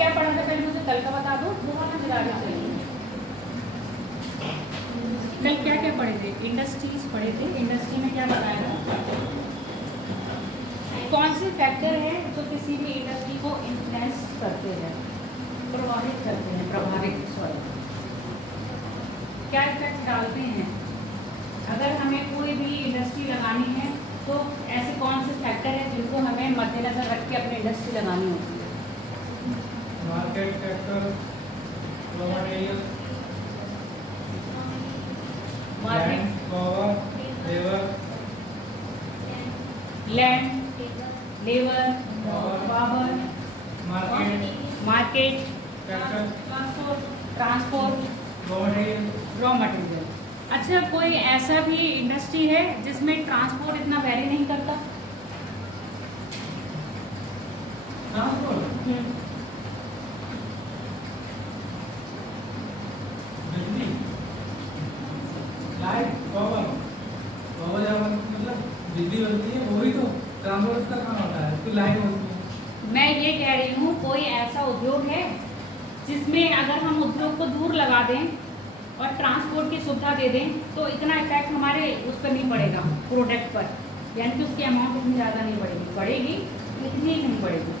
क्या पढ़ा था पहले मुझे कल का बता दो, फिर आगे चलिए। कल क्या क्या पढ़े थे? इंडस्ट्रीज पढ़े थे। इंडस्ट्री में क्या बताया था? कौन से फैक्टर है जो किसी भी इंडस्ट्री को इन्फ्लुएंस करते हैं, प्रभावित करते हैं, क्या इफेक्ट डालते हैं? अगर हमें कोई भी इंडस्ट्री लगानी है तो ऐसे कौन से फैक्टर है जिनको हमें मद्देनजर रख के अपनी इंडस्ट्री लगानी होती है? Market factor, raw material, market, power, labour, land, labour, power, market, transport, raw material. अच्छा, कोई ऐसा भी इंडस्ट्री है जिसमें ट्रांसपोर्ट इतना वैरी नहीं करता? बिजली, लाइट, पावर, मतलब बिजली बनती है वही तो ट्रांसपोर्ट का काम होता है, तो लाइट होती है। मैं ये कह रही हूँ कोई ऐसा उद्योग है जिसमें अगर हम उद्योग को दूर लगा दें और ट्रांसपोर्ट की सुविधा दे दें तो इतना इफेक्ट हमारे उस पर नहीं पड़ेगा, प्रोडक्ट पर, यानी कि उसकी अमाउंट इतनी ज़्यादा नहीं बढ़ेगी, बढ़ेगी इतनी ही नहीं बढ़ेगी।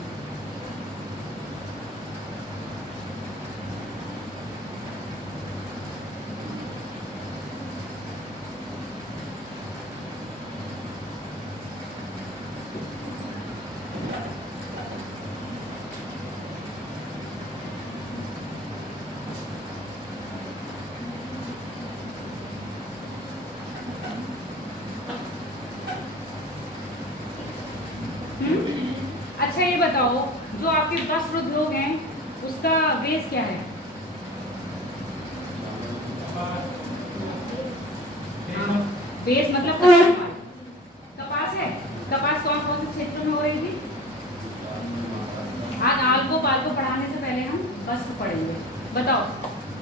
अच्छा ये बताओ, जो आपके वस्त्र उद्योग हैं उसका बेस क्या है? बेस मतलब कपास है। कपास कौन कौन से क्षेत्रों में हो रही थी? आज आल को बाल को पढ़ाने से पहले हम वस्त्र पढ़ेंगे। बताओ,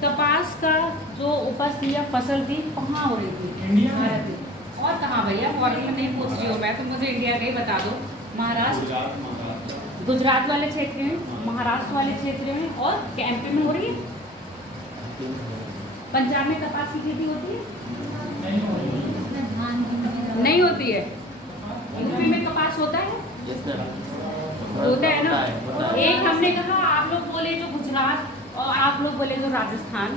कपास का जो उपज थी या फसल थी कहाँ हो रही थी? इंडिया में। भारत में। और कहाँ भैया? फॉरेन में नहीं पूछ रही हूँ मैं, तो मुझे इंडिया का ही बता दो। महाराष्ट्र, गुजरात वाले क्षेत्र में, महाराष्ट्र वाले क्षेत्र में, और एमपी में हो रही है। पंजाब में कपास की खेती होती है? नहीं होती है। यूपी में कपास होता है? होता है ना। एक हमने कहा, आप लोग बोले जो गुजरात और आप लोग बोले जो राजस्थान,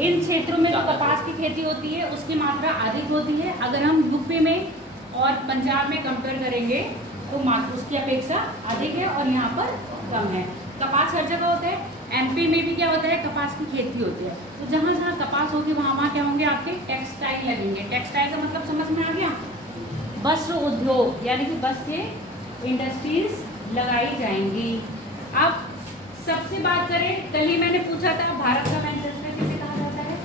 इन क्षेत्रों में जो कपास की खेती होती है उसकी मात्रा अधिक होती है। अगर हम यूपी में और पंजाब में कंपेयर करेंगे तो मात्रा उसकी अपेक्षा अधिक है और यहाँ पर कम है। कपास हर जगह होता है। एमपी में भी क्या होता है? कपास की खेती होती है। तो जहाँ जहाँ कपास होगी वहाँ क्या होंगे? आपके टेक्सटाइल लगेंगे। टेक्सटाइल का मतलब समझ में आ गया? वस्त्र उद्योग, यानी कि वस्त्र इंडस्ट्रीज लगाई जाएंगी। अब सबसे बात करें, कल ही मैंने पूछा था भारत का मैनचेस्टर किसे कहा जाता है?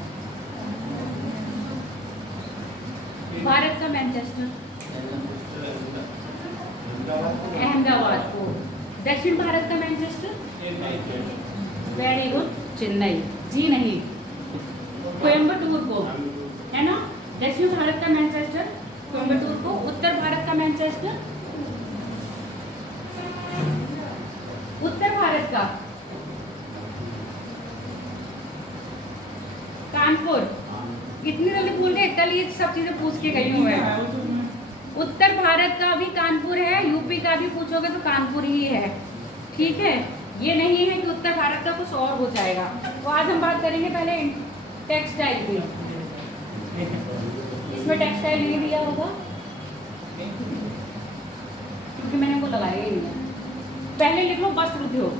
भारत का मैनचेस्टर अहमदाबाद को। दक्षिण भारत का मैनचेस्टर? Very good, Chennai. जी नहीं, कोयम्बटूर को, है ना। दक्षिण भारत का मैनचेस्टर कोयम्बटूर को। उत्तर भारत का मैनचेस्टर, उत्तर भारत का कानपुर। कितनी जल्दी भूल गए? कल ये सब चीजें पूछ के गई हूँ मैं। उत्तर भारत का भी कानपुर है, यूपी का भी पूछोगे तो कानपुर ही है, ठीक है। ये नहीं है कि उत्तर भारत का कुछ और हो जाएगा। तो आज हम बात करेंगे पहले टेक्सटाइल की। इसमें टेक्सटाइल नहीं दिया होगा क्योंकि मैंने वो लगाया ही नहीं। पहले लिख लो वस्त्र उद्योग।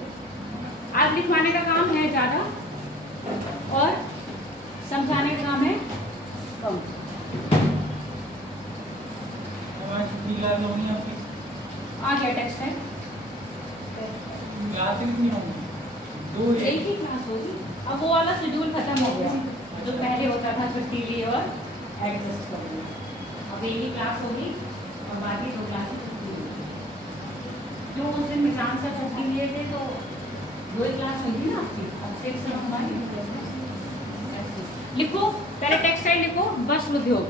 आज लिखवाने का काम है ज़्यादा और समझाने का काम है कम। आ गया टेक्सटाइल। एक ही क्लास होगी। अब वो वाला शेड्यूल खत्म हो गया जो पहले होता था, छुट्टी ली और एडजस्ट कर लिया। अब एक ही क्लास होगी और बाकी 2 क्लासेस छुट्टी होगी। जो उस दिन मिजान से छुट्टी लिए थे तो 2 ही क्लास होगी ना आपकी। अब 6 हमारी लिखो, पहले टेक्सटाइल लिखो, वस्त्र उद्योग।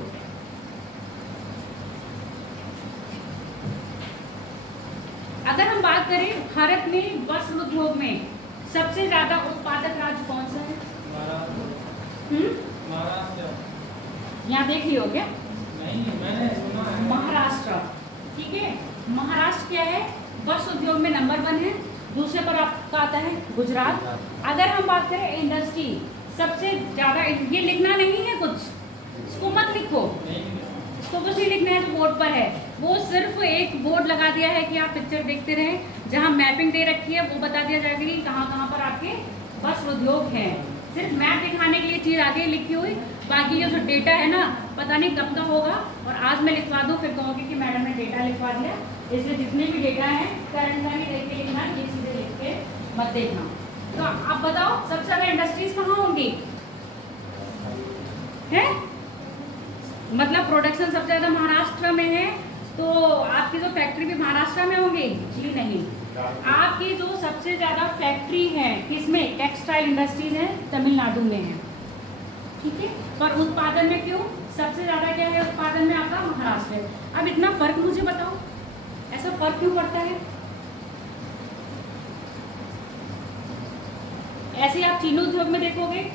अगर हम बात करें भारत में वस्त्र उद्योग में सबसे ज्यादा उत्पादक राज्य कौन सा है? महाराष्ट्र। यहाँ देख लियो क्या? नहीं, मैंने सुना है महाराष्ट्र। ठीक है, महाराष्ट्र क्या है? वस्त्र उद्योग में नंबर 1 है। दूसरे पर आपका आता है गुजरात। अगर हम बात करें इंडस्ट्री, सबसे ज्यादा, ये लिखना नहीं है कुछ, इसको मत लिखो, इसको कुछ नहीं लिखना है जो बोर्ड पर है। वो सिर्फ एक बोर्ड लगा दिया है कि आप पिक्चर देखते रहें, जहाँ मैपिंग दे रखी है वो बता दिया जाएगा कि कहाँ कहाँ पर आपके वस्त्र उद्योग हैं। सिर्फ मैप दिखाने के लिए चीज़ आगे लिखी हुई, बाकी ये जो डेटा है ना पता नहीं कब का होगा, और आज मैं लिखवा दूँ फिर कहोगे कि मैडम ने डेटा लिखवा दिया। इसलिए जितने भी डेटा है करंट का भी देख के लिखना, ये चीज़ें लिख के मत देखना। तो आप बताओ सबसे ज़्यादा इंडस्ट्रीज कहाँ होंगी? है मतलब प्रोडक्शन सबसे ज़्यादा महाराष्ट्र में है, तो आपकी जो फैक्ट्री भी महाराष्ट्र में होंगी? जी नहीं, आपकी जो सबसे ज़्यादा फैक्ट्री है किसमें? टेक्सटाइल इंडस्ट्रीज है, तमिलनाडु में है। ठीक है, पर उत्पादन में क्यों सबसे ज़्यादा क्या है? उत्पादन में आपका महाराष्ट्र है। अब इतना फर्क मुझे बताओ, ऐसा फर्क क्यों पड़ता है? ऐसे आप चीनी उद्योग में देखोगे,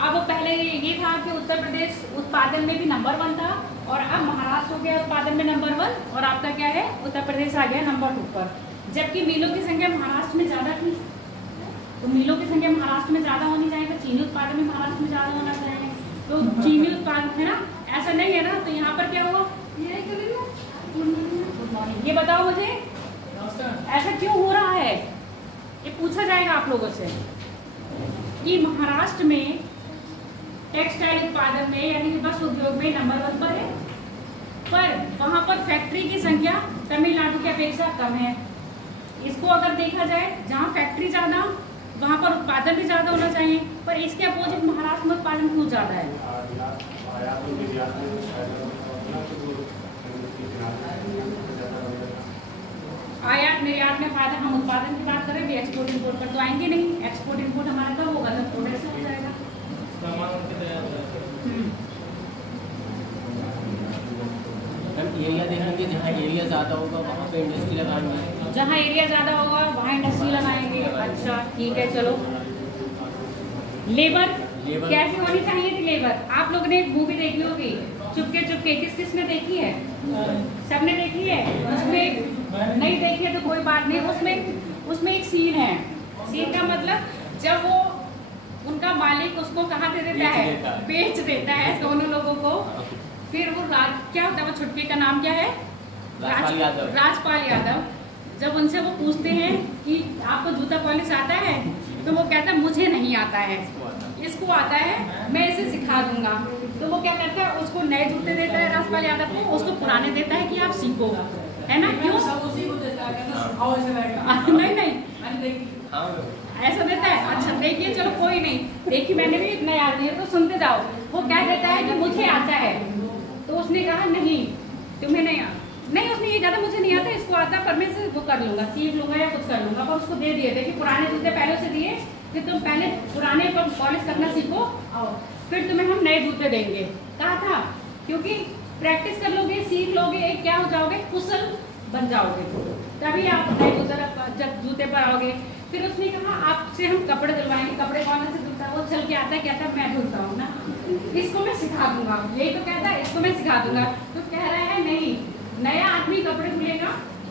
अब पहले ये था कि उत्तर प्रदेश उत्पादन में भी नंबर 1 था, और अब महाराष्ट्र हो गया उत्पादन में नंबर 1, और आपका क्या है? उत्तर प्रदेश आ गया नंबर 2 पर। जबकि मिलों की संख्या महाराष्ट्र में ज़्यादा थी, तो मिलों की संख्या महाराष्ट्र में ज़्यादा होनी चाहिए, तो चीनी उत्पादन में महाराष्ट्र में ज़्यादा होना चाहिए, तो चीनी उत्पादन है ना, ऐसा नहीं है ना। तो यहाँ पर क्या हुआ? ये बताओ मुझे, ऐसा क्यों हो रहा है? ये पूछा जाएगा आप लोगों से कि महाराष्ट्र में टेक्सटाइल उत्पादन में यानी कि वस्त्र उद्योग में नंबर 1 पर है, पर वहाँ पर फैक्ट्री की संख्या तमिलनाडु की अपेक्षा कम है। इसको अगर देखा जाए, जहाँ फैक्ट्री ज़्यादा वहाँ पर उत्पादन भी ज़्यादा होना चाहिए, पर इसके अपोजिट महाराष्ट्र में उत्पादन क्यों ज़्यादा है? आयात निर्यात में फायदा, हम उत्पादन की बात करें भी, एक्सपोर्ट इंपोर्ट पर तो आएंगे नहीं। एक्सपोर्ट इंपोर्ट हमारा कब होगा? जब प्रोडक्शन हो जाएगा। एरिया देखेंगे, जहाँ एरिया ज़्यादा होगा वहाँ पे इंडस्ट्री लगाएंगे, जहाँ एरिया ज़्यादा होगा वहाँ इंडस्ट्री लगाएंगे। अच्छा ठीक है, चलो। लेबर कैसी होनी चाहिए थी? लेबर, आप लोगों ने एक मूवी देखी होगी चुपके चुपके, किस ने देखी है? सबने देखी है। उसमें नहीं देखी है तो कोई बात नहीं, उसमें एक सीन है। सीन का मतलब जब वो उनका मालिक उसको कहाँ दे देता है? बेच देता है दोनों लोगों को। फिर वो क्या होता है, वो छुटके का नाम क्या है? राजपाल यादव। जब उनसे वो पूछते हैं कि आपको जूता पॉलिश आता है, तो वो कहता है मुझे नहीं आता है, इसको आता है, मैं इसे सिखा दूंगा। तो वो क्या करता है, उसको नए जूते देता है राजपाल यादव को, उसको पुराने देता है कि आप सीखो, है ना? क्यों? नहीं ऐसा देता है। अच्छा देखिए, चलो कोई नहीं, देखिए मैंने भी इतना याद दिया तो सुनते जाओ। वो क्या कहता है कि मुझे आता है, तो उसने कहा नहीं तुम्हें नहीं, उसने ये कहा था मुझे नहीं आता, इसको आता, पर मैं इसे वो कर लूंगा, सीख लूंगा या कुछ कर लूंगा। पर उसको दे दिए थे कि पुराने जूते पहले से दिए कि तुम पहले पुराने पर पॉलिश करना सीखो, आओ फिर तुम्हें हम नए जूते देंगे। कहा था क्योंकि प्रैक्टिस कर लोगे, सीख लोगे, एक क्या हो जाओगे, कुशल बन जाओगे, तभी आप नए जूते पर आओगे। फिर उसने कहा आपसे हम कपड़े धुलवाएंगे। कपड़े कौन से धुलता है? वो चल के आता है, कहता है मैं धुलता हूँ ना, इसको मैं सिखा दूंगा। यही तो कहता है, इसको मैं सिखा दूंगा। तो कह रहा है नहीं, नया आदमी कपड़े धुलेगा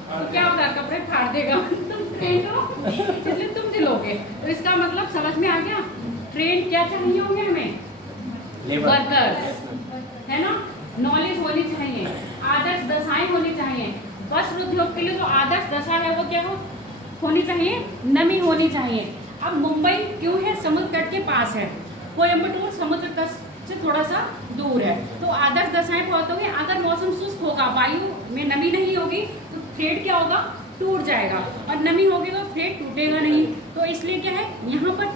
तो क्या होगा, कपड़े फाड़ देगा। तुम ट्रेन हो इसलिए तुम दिलोगे। तो इसका मतलब समझ में आ गया। ट्रेन क्या चाहिए होंगे हमें? वर्कर्स, है ना? नॉलेज होनी चाहिए, आदर्श दशाएं होनी चाहिए। वस्त्र उद्योग के लिए जो आदर्श दशा है वो क्या होनी चाहिए? नमी होनी चाहिए। अब मुंबई क्यों है? समुद्र तट के पास है। कोयम्बटूर समुद्र तट से थोड़ा सा दूर है, तो आदर्श दशाएं बहुत होगी। अगर मौसम शुष्क होगा, वायु में नमी नहीं होगी, तो थ्रेड क्या होगा? टूट जाएगा, और नमी होगी तो थ्रेड टूटेगा नहीं। तो इसलिए क्या है, यहाँ पर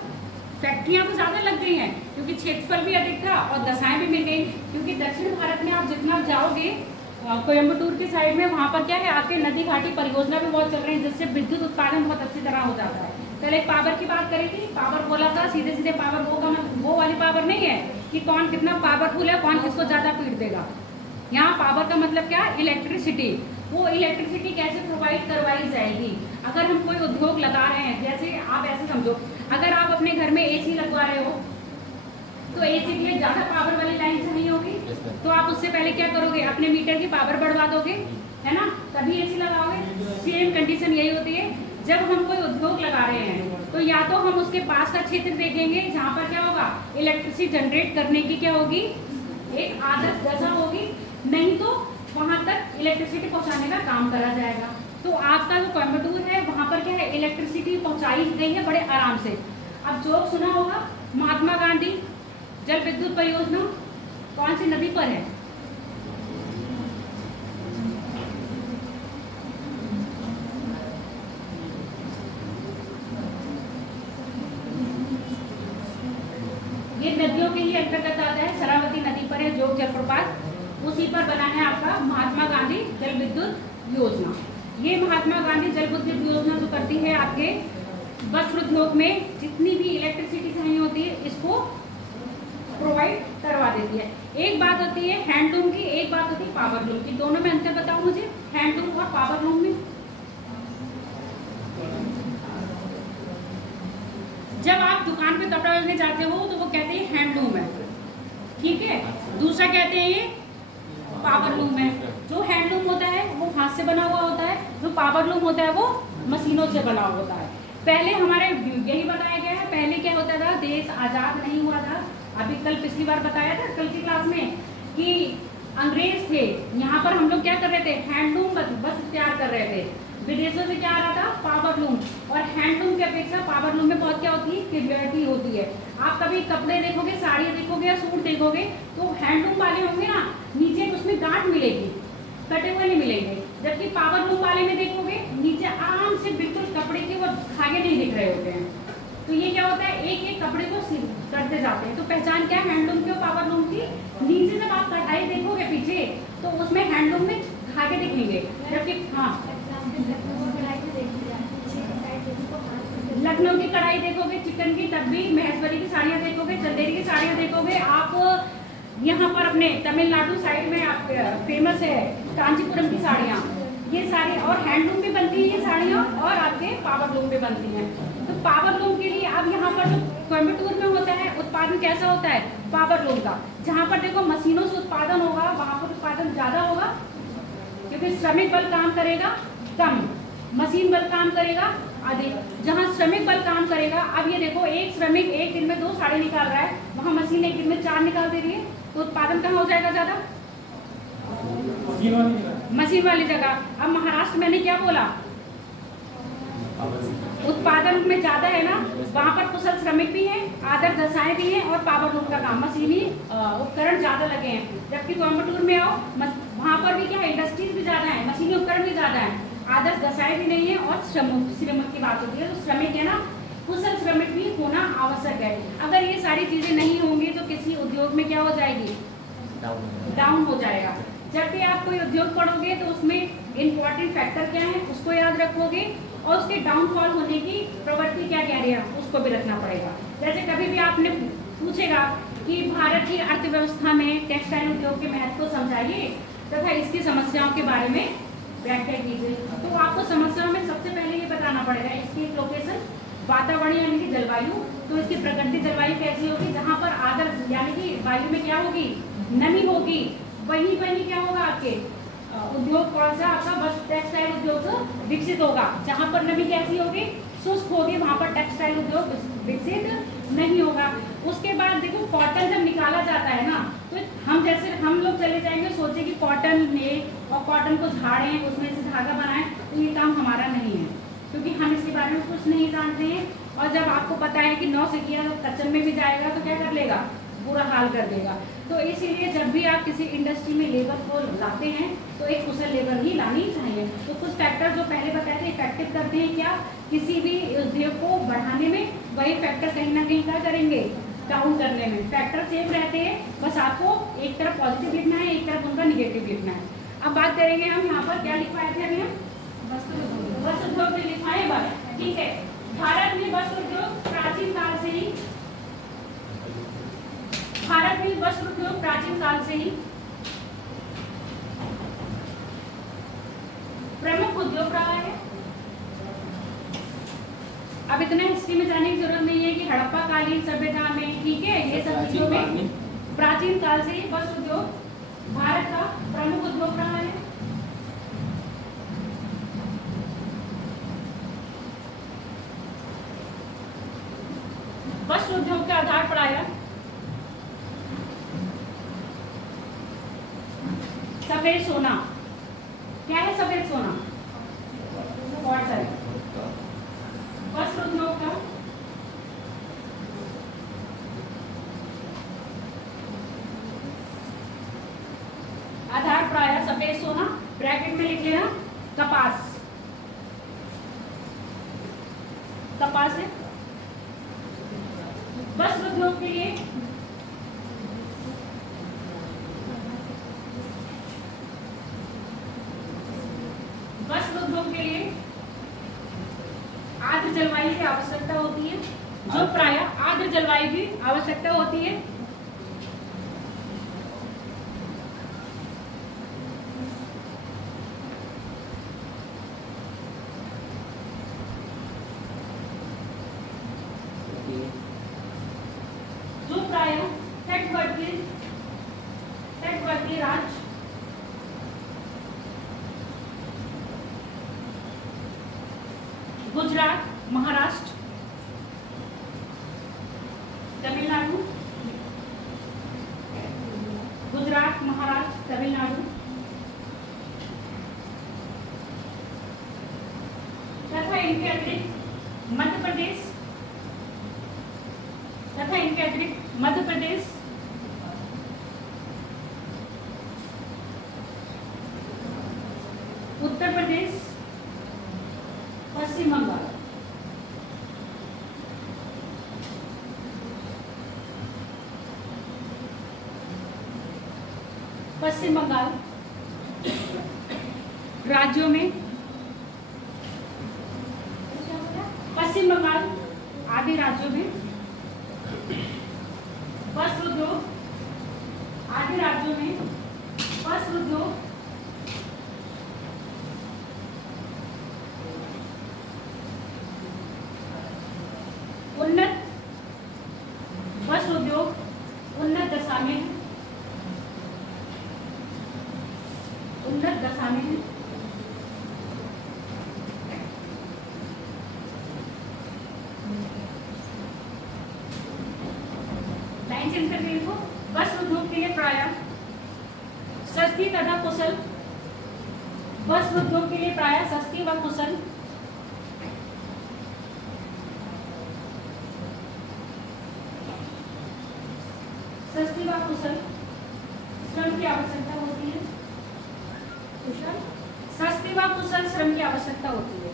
फैक्ट्रियाँ तो ज़्यादा लग गई हैं क्योंकि क्षेत्रफल भी अधिक था और दशाएं भी मिल गई। क्योंकि दक्षिण भारत में आप जितना जाओगे, कोयम्बटूर की साइड में, वहाँ पर क्या है, आपके नदी घाटी परियोजना भी बहुत चल रही है, जिससे विद्युत उत्पादन बहुत अच्छी तरह हो जाता है। कल एक पावर की बात करी थी, पावर बोला था, सीधे सीधे पावर वो वाली पावर नहीं है कि कौन कितना पावरफुल है, कौन किसको ज़्यादा पीट देगा। यहाँ पावर का मतलब क्या? इलेक्ट्रिसिटी। वो इलेक्ट्रिसिटी कैसे प्रोवाइड करवाई जाएगी? अगर हम कोई उद्योग लगा रहे हैं, जैसे आप ऐसे समझो, अगर आप अपने घर में एसी लगवा रहे हो तो एसी के लिए ज़्यादा पावर वाली लाइन चाहिए होगी, तो आप उससे पहले क्या करोगे, अपने मीटर की पावर बढ़वा दोगे, है ना, तभी एसी लगाओगे। सेम कंडीशन यही होती है, जब हम कोई उद्योग लगा रहे हैं तो या तो हम उसके पास का क्षेत्र देखेंगे जहाँ पर क्या होगा, इलेक्ट्रिसिटी जनरेट करने की क्या होगी, एक आदर्श जगह होगी, नहीं तो वहाँ तक इलेक्ट्रिसिटी पहुँचाने का काम करा जाएगा। तो आपका जो कोयम्बटूर है वहाँ पर क्या है, इलेक्ट्रिसिटी पहुँचाई गई है बड़े आराम से। अब जोक सुना होगा, महात्मा गांधी जल विद्युत परियोजना कौन सी नदी पर है? ये नदियों के ही अंतर्गत आता है, शरावती नदी पर है जोग जलप्रपात, उसी पर बना है आपका महात्मा गांधी जल विद्युत योजना। ये महात्मा गांधी जल विद्युत योजना जो करती है आपके वस्त्र उद्योग में जितनी भी इलेक्ट्रिसिटी चाहिए होती है इसको प्रोवाइड करवा देती है। एक बात होती है हैंडलूम की, एक बात होती है पावरलूम की। दोनों में अंतर बताओ मुझे, हैंडलूम और पावरलूम में। जब आप दुकान पे कपड़ा लेने जाते हो तो वो कहते हैं हैंडलूम है, ठीक है, दूसरा कहते हैं ये पावरलूम है। जो हैंडलूम होता है वो हाथ से बना हुआ होता है, जो पावरलूम होता है वो मशीनों से बना हुआ होता है। पहले हमारे यही बताया गया है, पहले क्या होता था, देश आजाद नहीं हुआ था, अभी कल पिछली बार बताया था कल की क्लास में कि अंग्रेज थे, यहाँ पर हम लोग क्या कर रहे थे, हैंडलूम बस तैयार कर रहे थे। विदेशों से क्या आ रहा था, पावरलूम, और हैंडलूम की अपेक्षा पावरलूम में बहुत क्या होती है, क्वालिटी होती है। आप कभी कपड़े देखोगे, साड़ी देखोगे या सूट देखोगे तो हैंडलूम वाले होंगे ना, नीचे उसमें गांठ मिलेगी, कटे हुए नहीं मिलेंगे, जबकि पावरलूम वाले में देखोगे नीचे आराम से बिल्कुल कपड़े के वो धागे नहीं दिख रहे होते हैं। तो ये क्या होता है, एक एक कपड़े को करते जाते हैं। तो पहचान क्या है हैंडलूम की और पावरलूम की, नीचे जब आप कढ़ाई देखोगे पीछे तो उसमें हैंडलूम में धागे दिखेंगे, जबकि हाँ लखनऊ की कढ़ाई देखोगे, चिकन की, तब भी महेश्वरी की साड़ियाँ देखोगे, चंदेरी की साड़ियाँ देखोगे। आप यहाँ पर अपने तमिलनाडु साइड में आप फेमस है कांचीपुरम की साड़ियाँ, ये साड़ी और हैंडलूम भी बनती है ये साड़ियाँ, और आपके पावरलूम भी बनती हैं। तो पावरलूम के लिए अब यहाँ पर जो कोयम्बटूर में होता है उत्पादन कैसा होता है पावरलूम का, जहाँ पर देखो मशीनों से उत्पादन होगा वहाँ पर उत्पादन ज़्यादा होगा, क्योंकि श्रमिक बल काम करेगा कम, मशीन बल काम करेगा अधिक। जहाँ श्रमिक बल काम करेगा, अब ये देखो एक श्रमिक एक दिन में 2 साड़ी निकाल रहा है, वहाँ मशीन एक दिन में 4 निकाल दे रही है, तो उत्पादन कहाँ हो जाएगा ज़्यादा, मशीन वाली जगह। अब महाराष्ट्र मैंने क्या बोला, उत्पादन में ज़्यादा है ना, वहाँ पर कुशल श्रमिक भी हैं, आदर्श दशाएं भी हैं, और पावरलूम का काम, मशीनी उपकरण ज़्यादा लगे हैं। जबकि कोयम्बटूर में आओ, वहाँ पर भी क्या है, इंडस्ट्रीज भी ज़्यादा है, मशीनी उपकरण भी ज़्यादा है, आदर्श दशाएं भी नहीं है, और श्रमिक की बात होती है। तो श्रमिक है ना, कुशल श्रमिक भी होना आवश्यक है। अगर ये सारी चीज़ें नहीं होंगी तो किसी उद्योग में क्या हो जाएगी, डाउन हो जाएगा। जब भी आप कोई उद्योग पढ़ोगे तो उसमें इम्पोर्टेंट फैक्टर क्या है उसको याद रखोगे, और उसके डाउनफॉल होने की प्रवृत्ति क्या कह रही है उसको भी रखना पड़ेगा। जैसे कभी भी आपने पूछेगा कि भारत की अर्थव्यवस्था में टेक्सटाइल उद्योग के महत्व को समझाइए तथा इसकी समस्याओं के बारे में व्याख्या कीजिए, तो आपको समस्याओं में सबसे पहले ये बताना पड़ेगा इसकी लोकेशन, वातावरण यानी कि जलवायु, तो इसकी प्रकृति जलवायु कैसी होगी, जहाँ पर आदर्श यानी कि वायु में क्या होगी, नमी होगी, वहीं क्या होगा आपके उद्योग कौन सा आपका, बस टेक्सटाइल उद्योग विकसित होगा। जहाँ पर नमी कैसी होगी, शुष्क होगी, वहाँ पर टेक्सटाइल उद्योग विकसित नहीं होगा। उसके बाद देखो कॉटन जब निकाला जाता है ना, तो हम लोग चले जाएंगे सोचे कि कॉटन में और कॉटन को झाड़ें उसमें से धागा बनाएं, तो ये काम हमारा नहीं है, क्योंकि हम इसके बारे में कुछ नहीं जानते हैं। और जब आपको पता है कि 9 से किया तो कच्चन में भी जाएगा तो क्या कर लेगा, बुरा हाल कर देगा। तो इसीलिए जब भी आप किसी इंडस्ट्री में लेबर को लाते हैं तो एक कुशल लेबर ही लानी चाहिए। तो कुछ फैक्टर जो पहले बताए थे इफेक्टिव करते हैं क्या, किसी भी उद्योग को बढ़ाने में, वही फैक्टर कहीं ना कहीं क्या करेंगे, डाउन करने में। फैक्टर सेम रहते हैं, बस आपको एक तरफ पॉजिटिव लिखना है, एक तरफ उनका निगेटिव लिखना है। अब बात करेंगे हम यहाँ पर क्या लिखवाए थे अभी हम, वस्त्र उद्योग में लिखवाए बात, ठीक है। भारत में वस्त्र उद्योग प्राचीन काल से ही, भारत में वस्त्र उद्योग प्राचीन काल से ही प्रमुख उद्योग रहा है। अब इतना हिस्ट्री में जाने की जरूरत नहीं है कि हड़प्पा कालीन सभ्यता में, ठीक है, ये सब चीजों में प्राचीन काल से ही वस्त्र उद्योग भारत का प्रमुख उद्योग रहा है। वस्त्र उद्योग का आधार पड़ाया सफेद सोना। क्या है सफेद सोना? वस्त्र उद्योग का आधार प्राय सफेद सोना, ब्रैकेट में लिख लेना कपास। कपास है। वस्त्र उद्योग के लिए आर्द्र जलवायु की आवश्यकता होती है, जो प्राय आर्द्र जलवायु की आवश्यकता होती है। जो प्राय तटवर्ती राज्य गुजरात, महाराष्ट्र, तमिलनाडु, गुजरात, महाराष्ट्र, तमिलनाडु तथा इनके अतिरिक्त मध्य प्रदेश उत्तर प्रदेश, पश्चिम बंगाल। पश्चिम बंगाल राज्यों में, पश्चिम बंगाल आदि राज्यों में वस्त्र उद्योग, आदि राज्यों में वस्त्र उद्योग वस्त्र उद्योग उन्नत दशा में है। लाइन चेंज कर दी इसको। वस्त्र उद्योग के लिए प्राय सस्ती तथा कुशल, वस्त्र उद्योग के लिए प्राय सस्ती व कुशल श्रम की आवश्यकता होती है। सस्ती व कुशल श्रम की आवश्यकता होती है।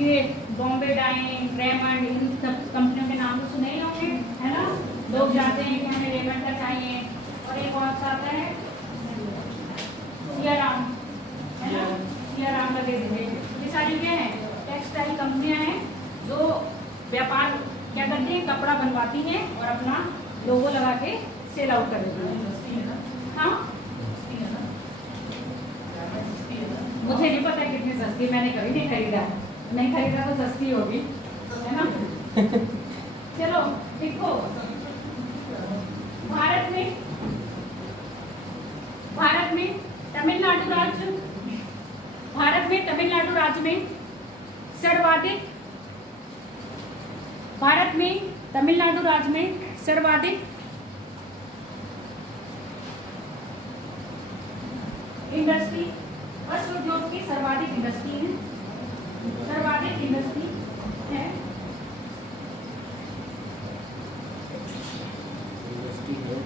ये बॉम्बे डाइंग, रेमंड, इन सब कंपनियों के नाम तो सुने ही होंगे, है ना। लोग जाते हैं कि हमें रेमंड का चाहिए, और एक और आता है सियाराम, है ना, सियाराम का दे दीजिए। ये सारी क्या है? टेक्सटाइल कंपनियां हैं जो व्यापार क्या करती हैं, कपड़ा बनवाती हैं और अपना लोगो लगा के सेल आउट कर देती हैं। हाँ, मुझे नहीं पता कितनी सस्ती, मैंने कभी नहीं खरीदा तो सस्ती होगी, है ना। चलो देखो, भारत में तमिलनाडु राज्य में सर्वाधिक इंडस्ट्री, वस्त्र उद्योग की सर्वाधिक इंडस्ट्री है।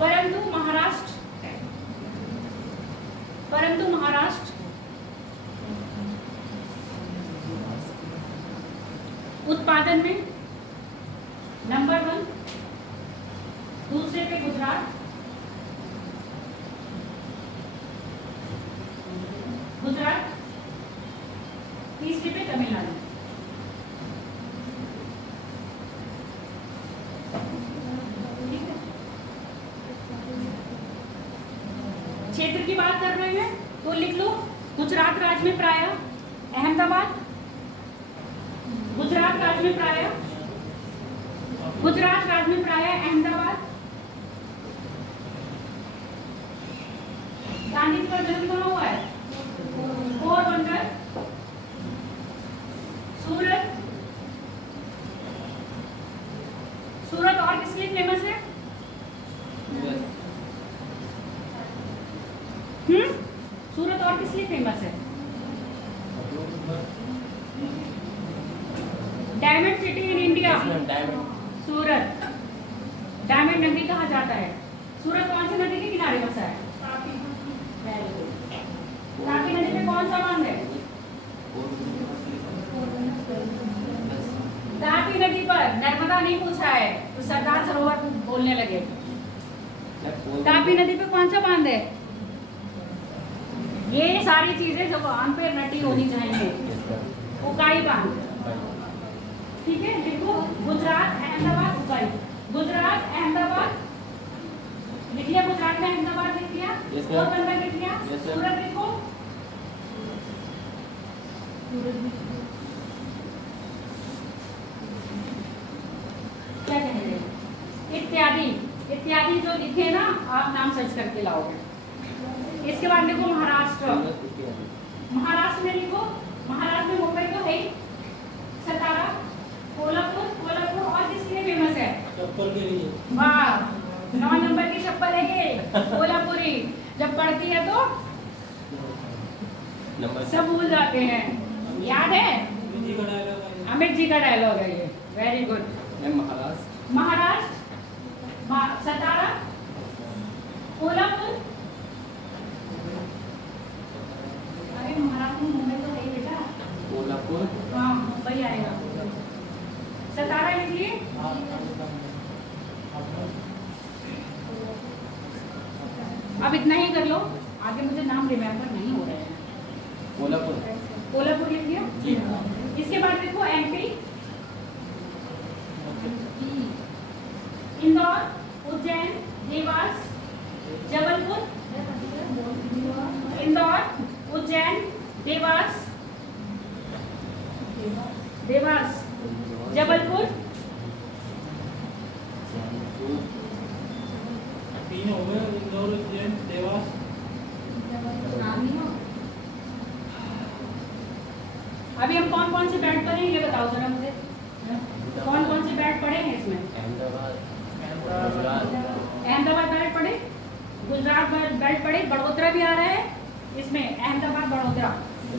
परंतु महाराष्ट्र उत्पादन में नंबर 1, दूसरे पे गुजरात, तीसरे पे तमिलनाडु। क्षेत्र की बात कर रहे हैं तो लिख लो गुजरात राज्य में प्राय अहमदाबाद, गुजरात राज्य में प्राय अहमदाबाद। गांधी जी का जन्म कहाँ हुआ है? पोरबंदर, सूरत। सूरत और किसके लिए फेमस है? सूरत और किस लिए फेमस है? Diamond city in India, Surat. Diamond नगरी कहा जाता है। सूरत कौन सी नदी के किनारे बसा है? तापी नदी पे कौन सा बांध है? तापी नदी पर। नर्मदा नहीं पूछा है तो सरदार सरोवर बोलने लगे। तापी नदी पे कौन सा बांध है? ये सारी चीजें जो कान पे रटी होनी चाहिए। उकाई बांध, ठीक है। लिखो गुजरात अहमदाबाद उकाई। गुजरात अहमदाबाद लिख लिया, गुजरात में अहमदाबाद लिख लिया, पोरबंदर लिख लिया, सूरत लिखो। क्या कह रहे हैं? इत्यादि। इत्यादि जो लिखे ना आप नाम सर्च करके लाओगे। इसके बाद लिखो महाराष्ट्र। महाराष्ट्र में लिखो, महाराष्ट्र में मुंबई तो है ही, सतारा, कोल्हापुर। कोल्हापुर और किसके लिए फेमस है? चप्पल के लिए। वाह, 9 नंबर की चप्पल है ये कोल्हापुरी। जब पढ़ती है तो सब भूल जाते हैं। याद है? अमित जी का डायलॉग है ये। Very good. महाराष्ट्र, सतारा, कोल्हापुर। अरे महाराष्ट्र में मुंबई तो है ही बेटा। कोल्हापुर, हाँ मुंबई आएगा। सतारा लिखिए। अब इतना ही कर लो, आगे मुझे नाम रिमेम्बर नहीं हो रहे हैं। कोल्हापुर, कोल्हापुर लिख लिया जी। इसके बाद लिखो एमपी, इंदौर, उज्जैन, देवास, जबलपुर। इंदौर, उज्जैन, देवास, जबलपुर। तीन हो गए, इंदौर, उज्जैन, देवास। अभी हम कौन कौन से बैट पढ़े हैं ये बताओ जरा मुझे। कौन कौन से बैट पढ़े हैं इसमें? अहमदाबाद बैट पढ़े, गुजरात बैट पढ़े, बड़ोदरा भी आ रहा है इसमें। अहमदाबाद, बड़ोदरा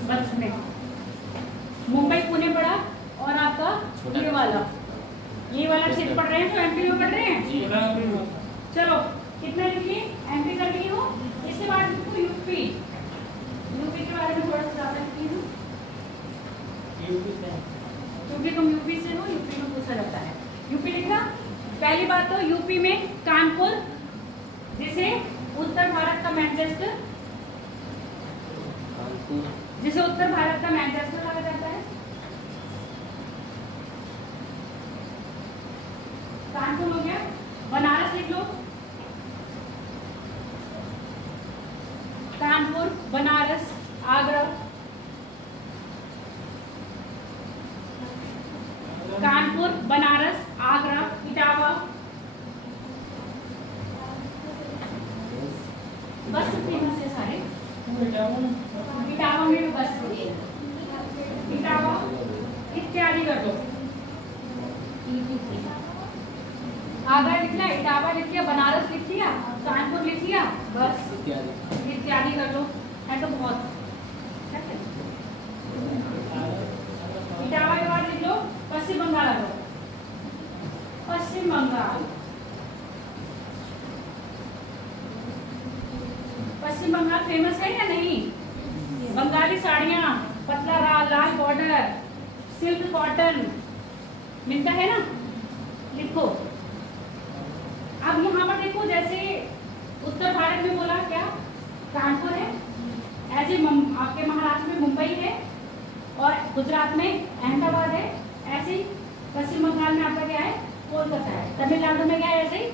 बस में। मुंबई, पुणे पढ़ा और आपका ये वाला क्षेत्र पढ़ रहे हैं तो एमपी में पढ़ रहे हैं। चलो कितना लिखिए, एमपी कर ली हो। इसके बाद लिखो यूपी। यूपी के बारे में थोड़ा सा ज्यादा लिखिए, क्योंकि तुम यूपी से हो, यूपी में पूछा जाता है। यूपी लिखना। पहली बात तो यूपी में कानपुर, जिसे उत्तर भारत का मैनचेस्टर, जिसे उत्तर भारत का मैनचेस्टर कहा जाता है। कानपुर हो गया। बनारस लिख लो। कानपुर, बनारस, आगरा। कानपुर, बनारस, आगरा, इटावा। बस फेमस है सारे। इटावा में भी बस इटावा इत्यादि कर दो। आगरा लिख लिया, इटावा लिख लिया, बनारस लिख लिया, कानपुर लिख लिया, बस इत्यादि कर लो। है तो बहुत। इटावा के बाद लिख लो पश्चिम बंगाल आ जाओ। पश्चिम बंगाल। पश्चिम बंगाल फेमस है या नहीं? बंगाली साड़ियाँ, पतला लाल बॉर्डर, सिल्क कॉटन मिलता है ना। लिखो। अब यहाँ पर देखो, जैसे उत्तर भारत में बोला क्या कानपुर है, ऐसे आपके महाराष्ट्र में मुंबई है और गुजरात में अहमदाबाद है, ऐसे ही पश्चिम बंगाल में आपका क्या है कोलकाता है, तमिलनाडु में क्या है ऐसे ही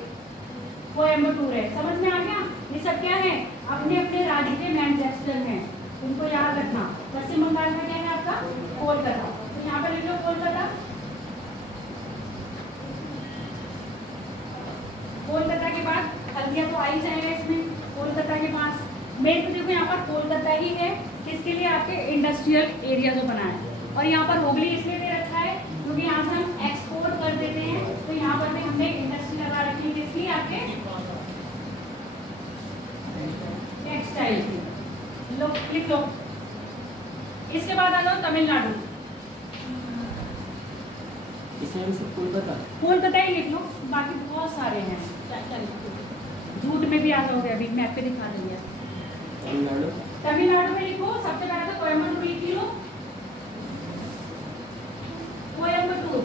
कोयम्बटूर है। समझ में आ गया? ये सब क्या है? अपने अपने राज्य के मैनचेस्टर हैं, उनको याद रखना। पश्चिम बंगाल में क्या है आपका? कोलकाता। तो यहाँ पर लिख लो कोलकाता। कोलकाता के बाद हल्दिया तो आ ही जाएगा इसमें। कोलकाता के पास मेन तो देखो यहाँ पर कोलकाता ही है, किसके लिए? आपके इंडस्ट्रियल एरिया जो बना है। और यहाँ पर हुगली इसलिए दे रखा है क्योंकि यहाँ से हम एक्सपोर्ट कर देते हैं, तो यहाँ पर भी हमने इंडस्ट्री लगा रखी है, इसलिए आपके टेक्सटाइल की। लो लिख लो। इसके बाद आ जाओ तमिलनाडु। इसमें भी सब कोलकाता। कोलकाता ही लिख लो, बाकी बहुत सारे हैं। झूठ में भी आ जाओगे, अभी मैप पे दिखा देंगे। तमिलनाडु। तमिलनाडु में लिखो, सबसे पहले तो कोयम्बटूर लिख लो। कोयम्बटूर,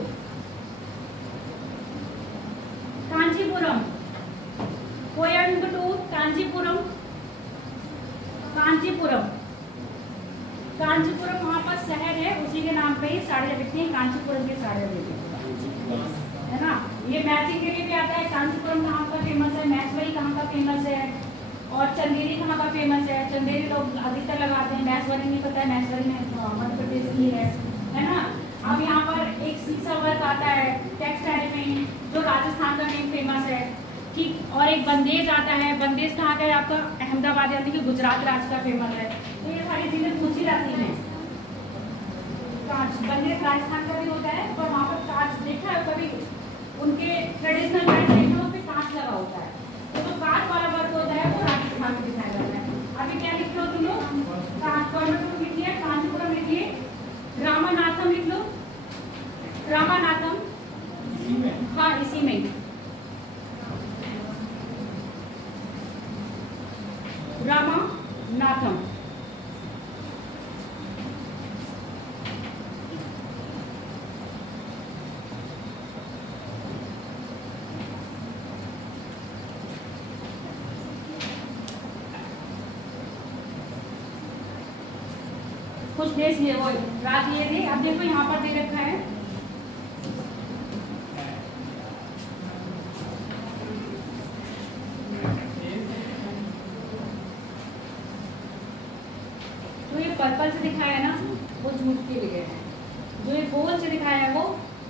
कांचीपुरम, कोयम्बटूर, कांचीपुरम, कांचीपुरम, कांचीपुरम वहाँ पर शहर है, उसी के नाम पे ही साड़ियाँ बिकती हैं, कांचीपुरम की साड़ियाँ बिकती है ना। ये मैचिंग के लिए भी आता है। कांचीपुरम कहाँ का फेमस है? मैसवरी कहाँ का फेमस है? और चंदेरी कहाँ का फेमस है? चंदेरी लोग अधिकतर लगाते हैं, मैसवरी नहीं पता है। मैसवरी मध्य प्रदेश की है ना। अब यहाँ पर एक सीसा वर्क आता है टेक्सटाइल में, जो राजस्थान का मेन फेमस है, ठीक। और एक बंदेज आता है। बंदेज कहाँ का है आपका? अहमदाबाद, यानी कि गुजरात राज्य का फेमस है। तो ये सारी चीजें पूछी जाती हैं। कांच, बंदेज राजस्थान का भी होता है, पर वहाँ पर कांच देखा है कभी? उनके ट्रेडिशनल वेयर देखो, उस पर कांच लगा होता है। तो जो कांच वाला वर्क होता है वो राजस्थान में दिखाया जाता है। अभी क्या लिख लो तुम लोग? कोयम्बटूर लिखिए, कांचीपुरम लिखिए, रामानाथम लिख लो। रामानाथम, हाँ इसी में रामानाथम। कुछ देश ये वो राज्य ये थे। अब देखो यहाँ पर दे रखा है पर्पल से दिखाया है ना, वो जूट के लिए है। जो ये गोल से दिखाया है वो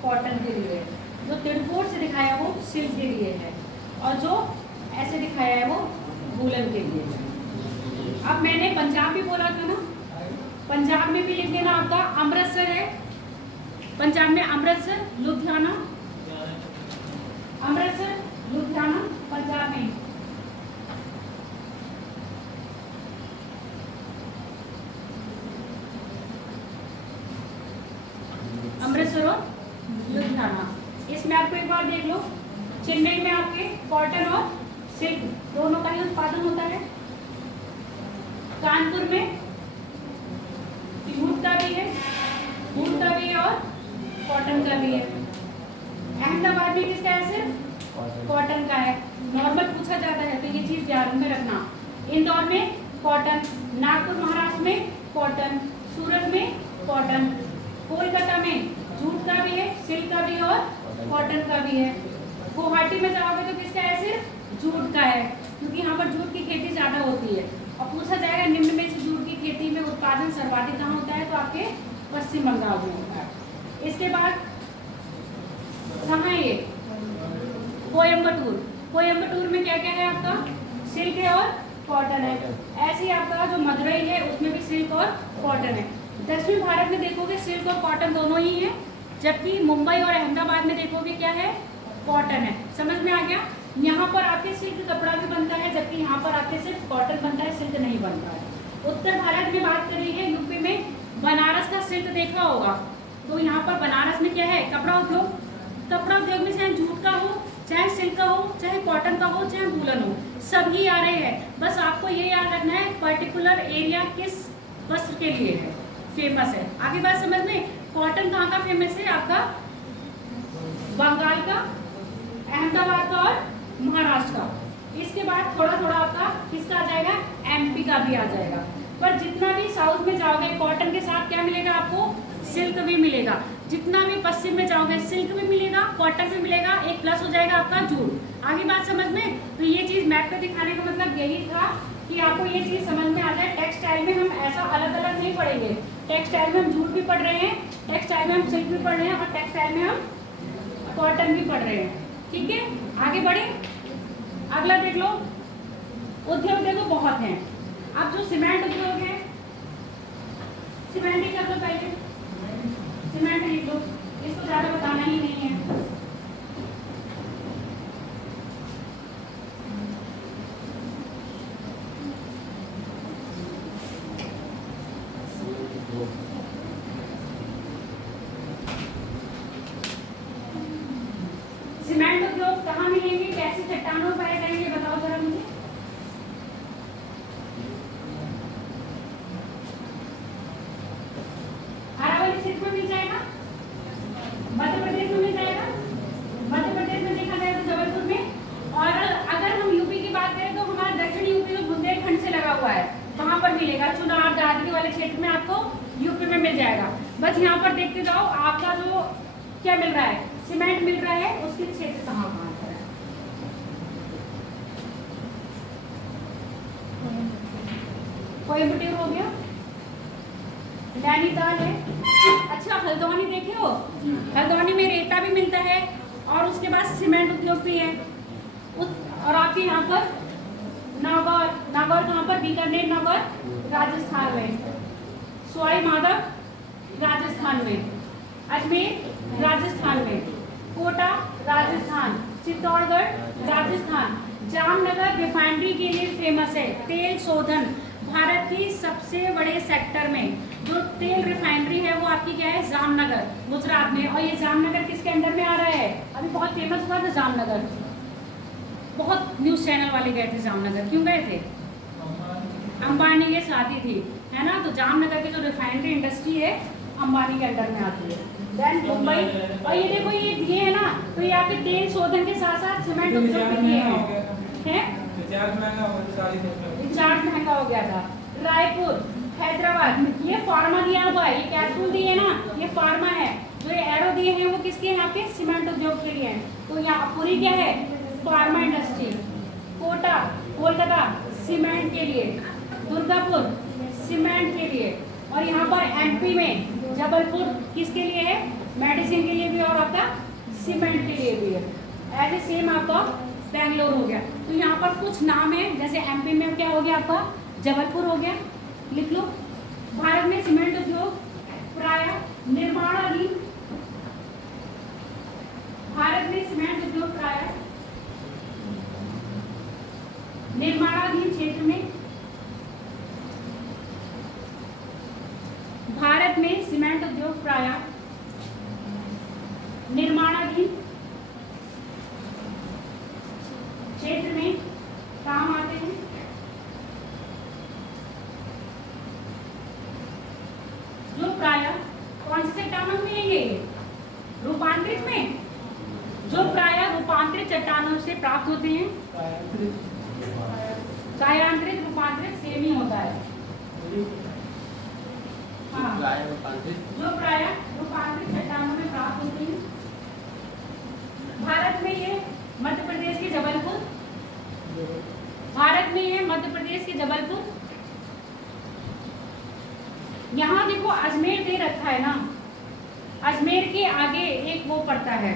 कॉटन के लिए है। जो तिरकोट से दिखाया है वो सिल्क के लिए है। और जो ऐसे दिखाया है वो वूलन के लिए है। अब मैंने पंजाब भी बोला था ना, पंजाब में भी लिख देना आपका अमृतसर है। पंजाब में अमृतसर, लुधियाना, अमृतसर लुधियाना पंजाब में। अमृतसर और लुधियाना। इसमें आपको एक बार देख लो, चेन्नई में आपके कॉटन और सिल्क दोनों का ही उत्पादन होता है। कानपुर में जूट का भी है, वूल का भी है और कॉटन का भी है। अहमदाबाद में किसका है? सिर्फ कॉटन का है। नॉर्मल पूछा जाता है तो ये चीज ध्यान में रखना। इंदौर में कॉटन, नागपुर महाराष्ट्र में कॉटन, सूरत में कॉटन, कोलकाता में जूट का भी है, सिल्क का भी है और कॉटन का भी है। गुवाहाटी में जाओगे तो किसका है? सिर्फ जूट का है, क्योंकि यहाँ पर जूट की खेती ज्यादा होती है। और पूछा जाएगा निम्न में से जूट की खेती में उत्पादन सर्वाधिक कहाँ होता है? तो आपके पश्चिम बंगाल में होता है। इसके बाद कहाँ ये कोयम्बटूर, कोयम्बटूर में क्या क्या है आपका? सिल्क है और कॉटन है। ऐसे ही आपका जो मदुरई है उसमें भी सिल्क और कॉटन है। दक्षिण भारत में देखोगे सिल्क और कॉटन दोनों ही है, जबकि मुंबई और अहमदाबाद में देखोगे क्या है? कॉटन है। समझ में आ गया? यहाँ पर आपके सिल्क कपड़ा भी बनता है, जबकि यहाँ पर आपके सिर्फ कॉटन बनता है, सिल्क नहीं बनता है। उत्तर भारत में बात कर रही है, यूपी में बनारस का सिल्क देखा होगा, तो यहाँ पर बनारस में क्या है? कपड़ा उद्योग। कपड़ा उद्योग में चाहे जूट का हो, चाहे सिल्क का हो, चाहे कॉटन का हो, चाहे वूलन हो, सभी आ रहे हैं। बस आपको ये याद रखना है पर्टिकुलर एरिया किस वस्त्र के लिए है, फेमस है। आगे बात समझ में? कॉटन कहाँ का फेमस है? आपका बंगाल का, अहमदाबाद का और महाराष्ट्र का। इसके बाद थोड़ा थोड़ा आपका किसका आ जाएगा? एमपी का भी आ जाएगा। पर जितना भी साउथ में जाओगे कॉटन के साथ क्या मिलेगा आपको? सिल्क भी मिलेगा। जितना भी पश्चिम में जाओगे सिल्क भी मिलेगा, कॉटन भी मिलेगा, एक प्लस हो जाएगा आपका जूट। आगे बात समझ में? तो ये चीज मैप पे दिखाने का मतलब यही था कि आपको ये चीज समझ में आ जाए। टेक्सटाइल में हम ऐसा अलग अलग नहीं पढ़ेंगे। टेक्सटाइल में हम जूट भी पढ़ रहे हैं, टेक्सटाइल में हम सिल्क भी पढ़ रहे हैं, और टेक्सटाइल में हम कॉटन भी पढ़ रहे हैं। ठीक है, आगे बढ़े। अगला देख लो, उद्योग देखो बहुत हैं। अब जो सीमेंट उद्योग है, सीमेंट ही कर लो पहले, सीमेंट लिख लो, इसको ज्यादा बताना ही नहीं है। सीमेंट उद्योग कहाँ मिलेंगे, कैसे चट्टानों पाए जाएंगे, बताओ जरा मुझे। अरावली क्षेत्र में मिल जाएगा, मध्य प्रदेश में मिल जाएगा, मध्य प्रदेश में देखा जाए तो जबलपुर में। और अगर हम यूपी की बात करें तो हमारा दक्षिणी यूपी जो बुंदेलखंड से लगा हुआ है वहां पर मिलेगा। चुनार दादरी वाले क्षेत्र में आपको यूपी में मिल जाएगा। बस यहाँ पर देखते जाओ आपका जो क्या मिल रहा है, सीमेंट मिल रहा है, उसके क्षेत्र कहाँ कहाँ पर है। कोयम्बटूर हो गया, नैनीताल है। अच्छा, हल्द्वानी देखे हो? हल्द्वानी में रेता भी मिलता है और उसके बाद सीमेंट उद्योग भी है। और आपके यहाँ पर नागौर, नागौर कहाँ पर? बीकानेर नागौर राजस्थान में, सवाई माधव राजस्थान में, अजमेर राजस्थान में, कोटा राजस्थान, चित्तौड़गढ़ राजस्थान। जामनगर रिफाइनरी के लिए फेमस है। तेल शोधन, भारत की सबसे बड़े सेक्टर में जो तेल रिफाइनरी है वो आपकी क्या है? जामनगर, गुजरात में। और ये जामनगर किसके अंदर में आ रहा है? अभी बहुत फेमस हुआ था जामनगर, बहुत न्यूज चैनल वाले गए थे जामनगर। क्यों गए थे? अंबानी की शादी थी, है ना। तो जामनगर की जो रिफाइनरी इंडस्ट्री है अंबानी के अंडर में आती है। देन मुंबई। और ये देखो ये दिए है ना, तो ये आपके तेल शोधन के साथ साथ सीमेंट उद्योग भी दिए हैं। चार्ज महंगा हो गया था। रायपुर, हैदराबाद, ये फार्मा दिया हुआ है, ये कैप्सूल दिए ना, ये फार्मा है। जो ये एरो दिए हैं वो किसके हैं? आपके सीमेंट उद्योग के लिए हैं। तो यहाँ पूरी क्या है? Pharma industry. Kota, Kolkata cement के लिए, दुर्गापुर सीमेंट के लिए, और यहाँ पर एमपी में जबलपुर किसके लिए है? मेडिसिन के लिए भी और आपका सीमेंट के लिए भी है। ऐसे सेम आपका बेंगलोर हो गया। तो यहाँ पर कुछ नाम है, जैसे एमपी में क्या हो गया आपका? जबलपुर हो गया, लिख लो। भारत में सीमेंट उद्योग प्राय निर्माणाधीन, भारत में सीमेंट उद्योग प्राय निर्माणाधीन क्षेत्र में, भारत में सीमेंट उद्योग प्राय निर्माणाधीन क्षेत्र में काम आते हैं। जो प्राय कौन से चट्टानों में मिलेंगे? रूपांतरित में, जो प्राय रूपांतरित चट्टानों से प्राप्त होते हैं। कायांतरित रूपांतरित सेम ही होता है। हाँ, जो प्राय रूपांतरित चट्टानों में प्राप्त होते हैं। भारत में ये मध्य प्रदेश के जबलपुर, भारत में ये मध्य प्रदेश के जबलपुर। यहाँ देखो अजमेर दे रखा है ना, अजमेर के आगे एक वो पड़ता है,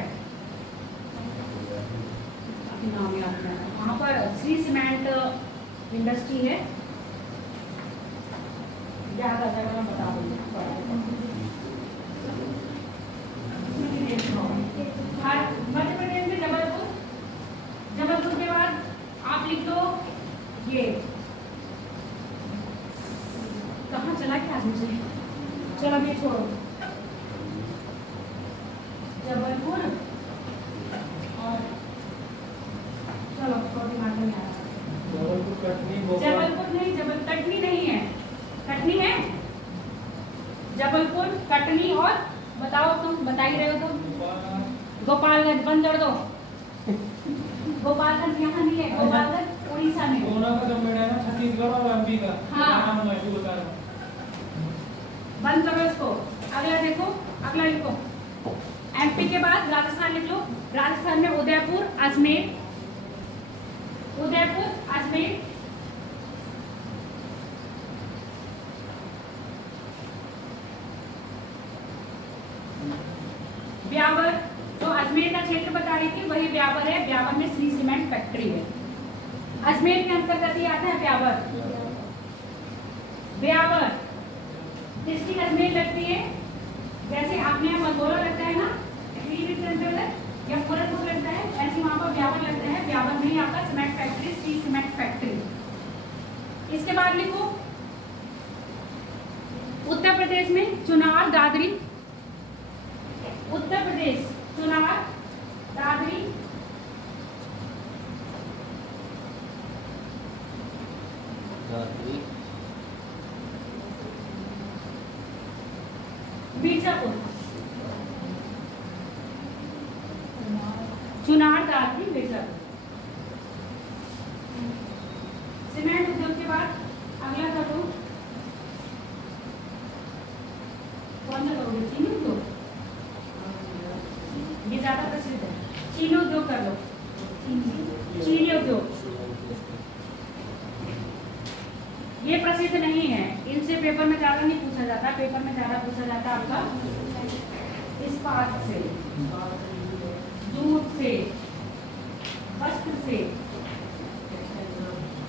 नाम याद नहीं, वहाँ पर श्री सीमेंट इंडस्ट्री है, याद आ जाएगा मैं बता दूंगी। मध्य प्रदेश में जबलपुर, जबलपुर के बाद आप लिख दो ये, कहाँ चला क्या आज मुझे, चलो अभी छोड़ो। जबलपुर और चलो तो दिमाग में आ रहा है। जबलपुर नहीं, कटनी नहीं है, कटनी है, जबलपुर, कटनी और बताओ, तुम बता ही रहे हो तुम। गोपालगंज बंद कर दो, गोपालगंज यहाँ नहीं है, गोपालगंज उड़ीसा में। छत्तीसगढ़ और एमपी का। हाँ, बंद करो इसको। अगला देखो, अगला लिखो। राजस्थान में उदयपुर, अजमेर, उदयपुर, अजमेर, ब्यावर, जो अजमेर का क्षेत्र बता रही थी वही ब्यावर है। ब्यावर में श्री सीमेंट फैक्ट्री है। अजमेर के अंतर्गत ही आता है ब्यावर। ब्यावर डिस्ट्रिक्ट अजमेर लगती है। जैसे आपने यहाँ मंगोला लगता है ना पीलीभीत के अंतर्गत या गोरखपुर लगता है, ऐसे वहाँ पर ब्यावर लगता है। ब्यावर में ही आपका cement factory, Shri cement factory. इसके बाद लिखो उत्तर प्रदेश में चुनार, दादरी, उत्तर प्रदेश चुनार, दादरी, बीजापुर, चुनार, दादरी, बीजापुर। सीमेंट उद्योग के बाद अगला कर दो, कौन सा करोगे? चीनी उद्योग, ये ज्यादा प्रसिद्ध है। चीनी उद्योग कर लो, चीनी उद्योग। ये प्रसिद्ध नहीं है, इनसे पेपर में ज्यादा नहीं पूछा जाता। पेपर में ज्यादा पूछा जाता है आपका इस्पात से, दूध से, वस्त्र से।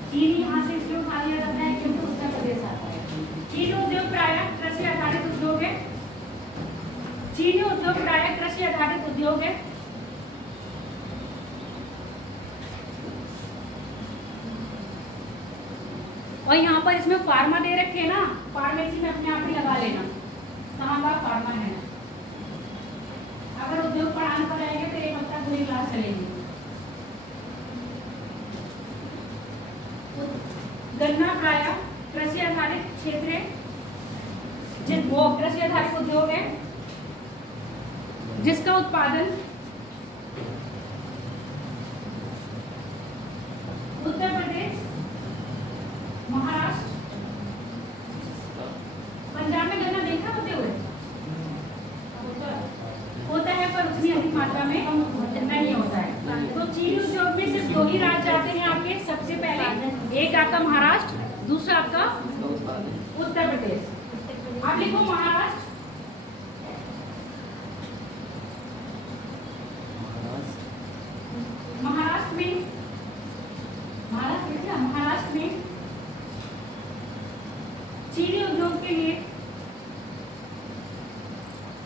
चीनी यहाँ से इसलिए उठा लिया जाता है क्योंकि उत्तर प्रदेश आता है। चीनी उद्योग प्रायः कृषि आधारित उद्योग है। चीनी उद्योग प्रायः कृषि आधारित उद्योग है। और यहाँ पर इसमें फार्मा दे रखे हैं ना, फार्मेसी में अपने आप ही लगा लेना कहाँ का फार्मा है। अगर उद्योग पढ़ाने पर रहेंगे तो एक हफ्ता पूरी क्लास चलेगी। गन्ना प्रायः कृषि आधारित क्षेत्र है, वो कृषि आधारित उद्योग है जिसका उत्पादन उत्तर प्रदेश, महाराष्ट्र, पंजाब में गन्ना देखा होते हुए होता है पर उतनी अधिक मात्रा में नहीं होता है। तो चीनी उद्योग में सिर्फ 2 ही राज्य आते हैं आपके। सबसे पहले एक आपका महाराष्ट्र, दूसरा आपका उत्तर प्रदेश। आप लिखो महाराष्ट्र, महाराष्ट्र में चीनी उद्योग के लिए,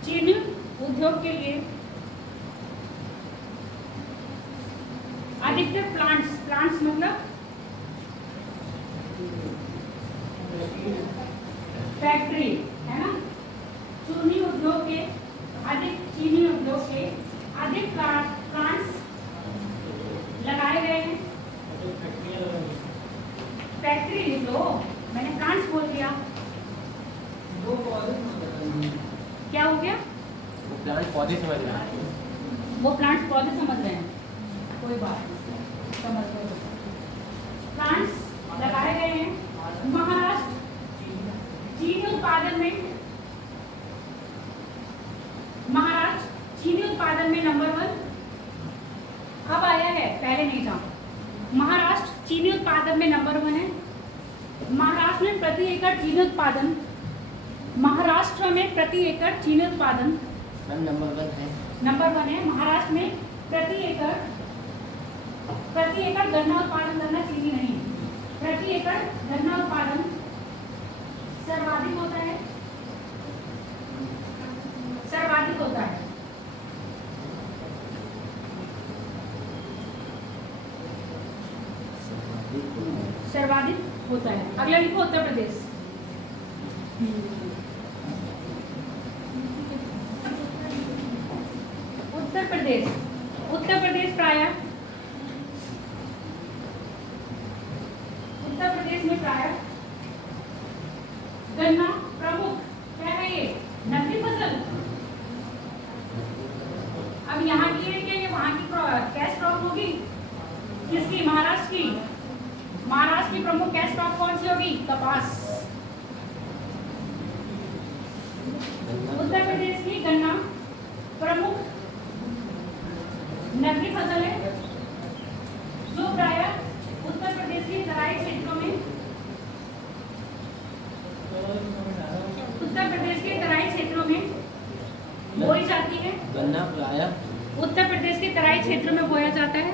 चीनी उद्योग के लिए अधिकतर प्लांट्स मतलब फैक्ट्री है ना। चीनी उद्योग के अधिक प्लांट्स लगाए गए हैं। फैक्ट्री लिख लो, मैंने प्लांट्स बोल दिया। क्या हो गया? वो प्लांट पौधे समझ रहे हैं। वो प्लांट्स पौधे समझ रहे हैं, कोई बात नहीं, समझ गए। प्लांट्स लगाए गए हैं। महाराष्ट्र चीनी उत्पादन में, महाराष्ट्र चीनी उत्पादन में नंबर 1 अब आया है, पहले नहीं था। महाराष्ट्र चीनी उत्पादन में नंबर 1 है। महाराष्ट्र में प्रति एकड़ चीनी उत्पादन, महाराष्ट्र में प्रति एकड़ चीनी उत्पादन नंबर 1 है। नंबर 1 है। महाराष्ट्र में प्रति एकड़ गन्ना उत्पादन करना, चीनी नहीं, प्रति एकड़ गन्ना उत्पादन सर्वाधिक होता है, सर्वाधिक होता है। सर्वाधिक होता है। अगला लिखो उत्तर प्रदेश। उत्तर प्रदेश प्रायः उत्तर प्रदेश में प्रायः गन्ना प्रमुख क्या है, ये नकदी फसल। अब यहाँ की है क्या, ये वहाँ की कैश क्रॉप होगी किसकी? महाराष्ट्र की। महाराष्ट्र की प्रमुख कैश क्रॉप कौन सी होगी? कपास। उत्तर प्रदेश की गन्ना प्रमुख नकदी फसल है जो प्रायः उत्तर प्रदेश के तराई क्षेत्रों में बोई जाती है। गन्ना प्रायः उत्तर प्रदेश के तराई क्षेत्रों में बोया जाता है।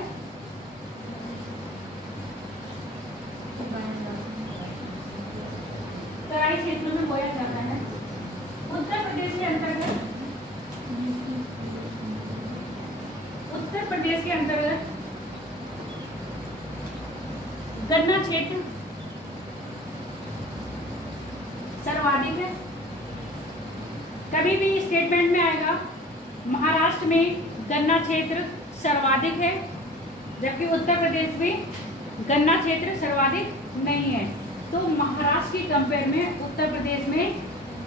तराई क्षेत्रों में बोया जाता है। उत्तर प्रदेश के अंतर्गत गन्ना क्षेत्र सर्वाधिक है। कभी भी स्टेटमेंट में आएगा महाराष्ट्र में गन्ना क्षेत्र सर्वाधिक है, जबकि उत्तर प्रदेश में गन्ना क्षेत्र सर्वाधिक नहीं है। तो महाराष्ट्र की कंपेयर में उत्तर प्रदेश में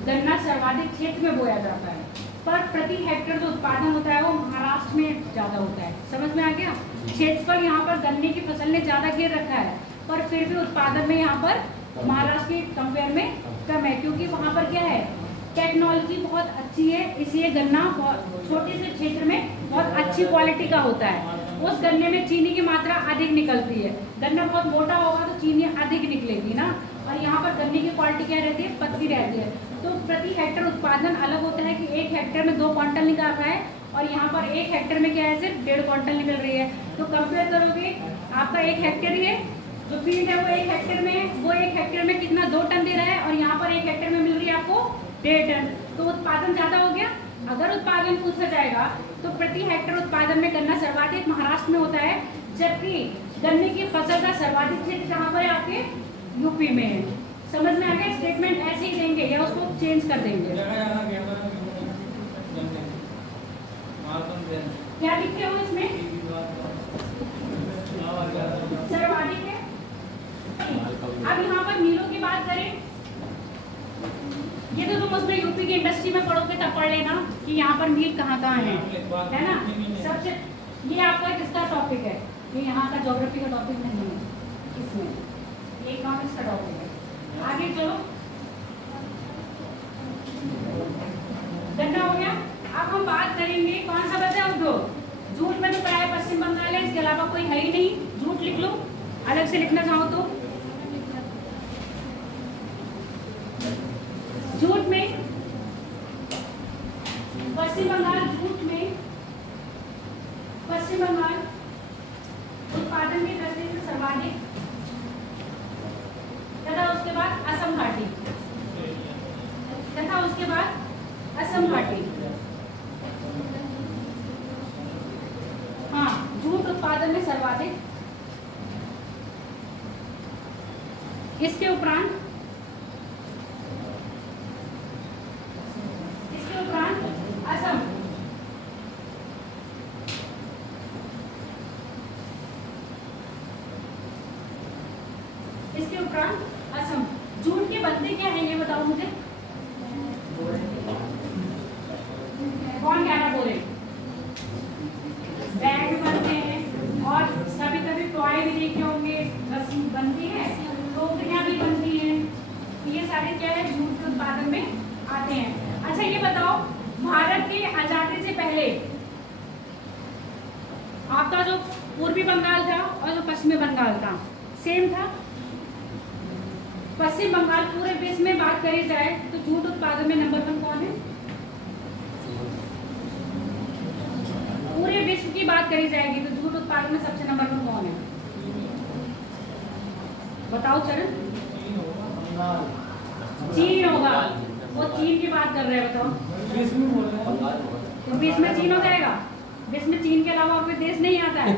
गन्ना सर्वाधिक क्षेत्र में बोया जाता है, पर प्रति हेक्टेयर जो उत्पादन होता है वो महाराष्ट्र में ज़्यादा होता है। समझ में आ गया? क्षेत्रफल यहाँ पर गन्ने की फसल ने ज़्यादा घेर रखा है, पर फिर भी उत्पादन में यहाँ पर महाराष्ट्र के कंपेयर में कम है, क्योंकि वहाँ पर क्या है, टेक्नोलॉजी बहुत अच्छी है, इसलिए गन्ना छोटे से क्षेत्र में बहुत अच्छी क्वालिटी का होता है। उस गन्ने में चीनी की मात्रा अधिक निकलती है। गन्ना बहुत मोटा होगा तो चीनी अधिक निकलेगी ना, और यहाँ पर गन्ने की क्वालिटी क्या रहती है, पतली रहती है। तो प्रति हेक्टेयर उत्पादन अलग होता है कि 1 हेक्टेयर में 2 क्विंटल निकल रहा है, और यहाँ पर 1 हेक्टेयर में क्या है, सिर्फ 1.5 क्विंटल निकल रही है। तो कंपेयर करोगे, आपका 1 हेक्टेयर ही है, जो फील्ड है वो 1 हेक्टेयर में, वो 1 हेक्टेयर में कितना 2 टन दे रहा है, और यहाँ पर 1 हेक्टेयर में मिल रही है आपको 1.5 टन। तो उत्पादन ज़्यादा हो गया। अगर उत्पादन पूछा जाएगा तो प्रति हेक्टेयर उत्पादन में गन्ना सर्वाधिक महाराष्ट्र में होता है, जबकि गन्ने की फसल का सर्वाधिक क्षेत्र जहाँ पर आपके यूपी में है। समझ में आ गया? स्टेटमेंट ऐसे ही देंगे या उसको चेंज कर देंगे। क्या लिखे हो इसमें? सर्वाधिक है। अब यहाँ पर मिलों की बात करें, ये तो तुम उसमें यूपी की इंडस्ट्री में पढ़ोगे तब पढ़ लेना कि यहाँ पर मिल कहाँ है ना। सबसे ये आपका किसका टॉपिक है, ये यहाँ का ज्योग्राफी का टॉपिक नहीं है, इसमें ये इकोनॉमिक्स का टॉपिक है। आगे चलो, गन्ना हो गया। अब हम बात करेंगे कौन सा बचा उद्योग। जूट में तो प्राय पश्चिम बंगाल है, इसके अलावा कोई है ही नहीं। जूट लिख लो, अलग से लिखना चाहो तो। जूट में पश्चिम बंगाल, जूट में पश्चिम बंगाल उत्पादन की दृष्टि से सर्वाधिक, तथा उसके बाद असम घाटी, तथा उसके बाद असम घाटी। हाँ, जूट उत्पादन में सर्वाधिक। इसके उपरांत असम, इसके उपरांत असम। जूट के बनते क्या है ये बताओ मुझे, कौन कह रहा बोले? बैग बनते हैं, और कभी कभी टॉय भी देखे होंगे, रस्सी बनती है, टोकरियां भी बनती हैं। ये सारे क्या है, जूट के उत्पादन में आते हैं। अच्छा ये बताओ, भारत की आजादी से पहले आपका जो पूर्वी बंगाल था और जो पश्चिमी बंगाल था सेम था। पश्चिम बंगाल पूरे विश्व में बात करी जाए तो जूट उत्पादन में नंबर 1 कौन है? पूरे विश्व की बात करी जाएगी तो जूट उत्पादन में सबसे नंबर 1 कौन है? बताओ चरण। चीन होगा, वो चीन की बात कर रहे हैं। बताओ, तो विश्व में चीन हो जाएगा? विश्व में चीन के अलावा और कोई देश नहीं आता है।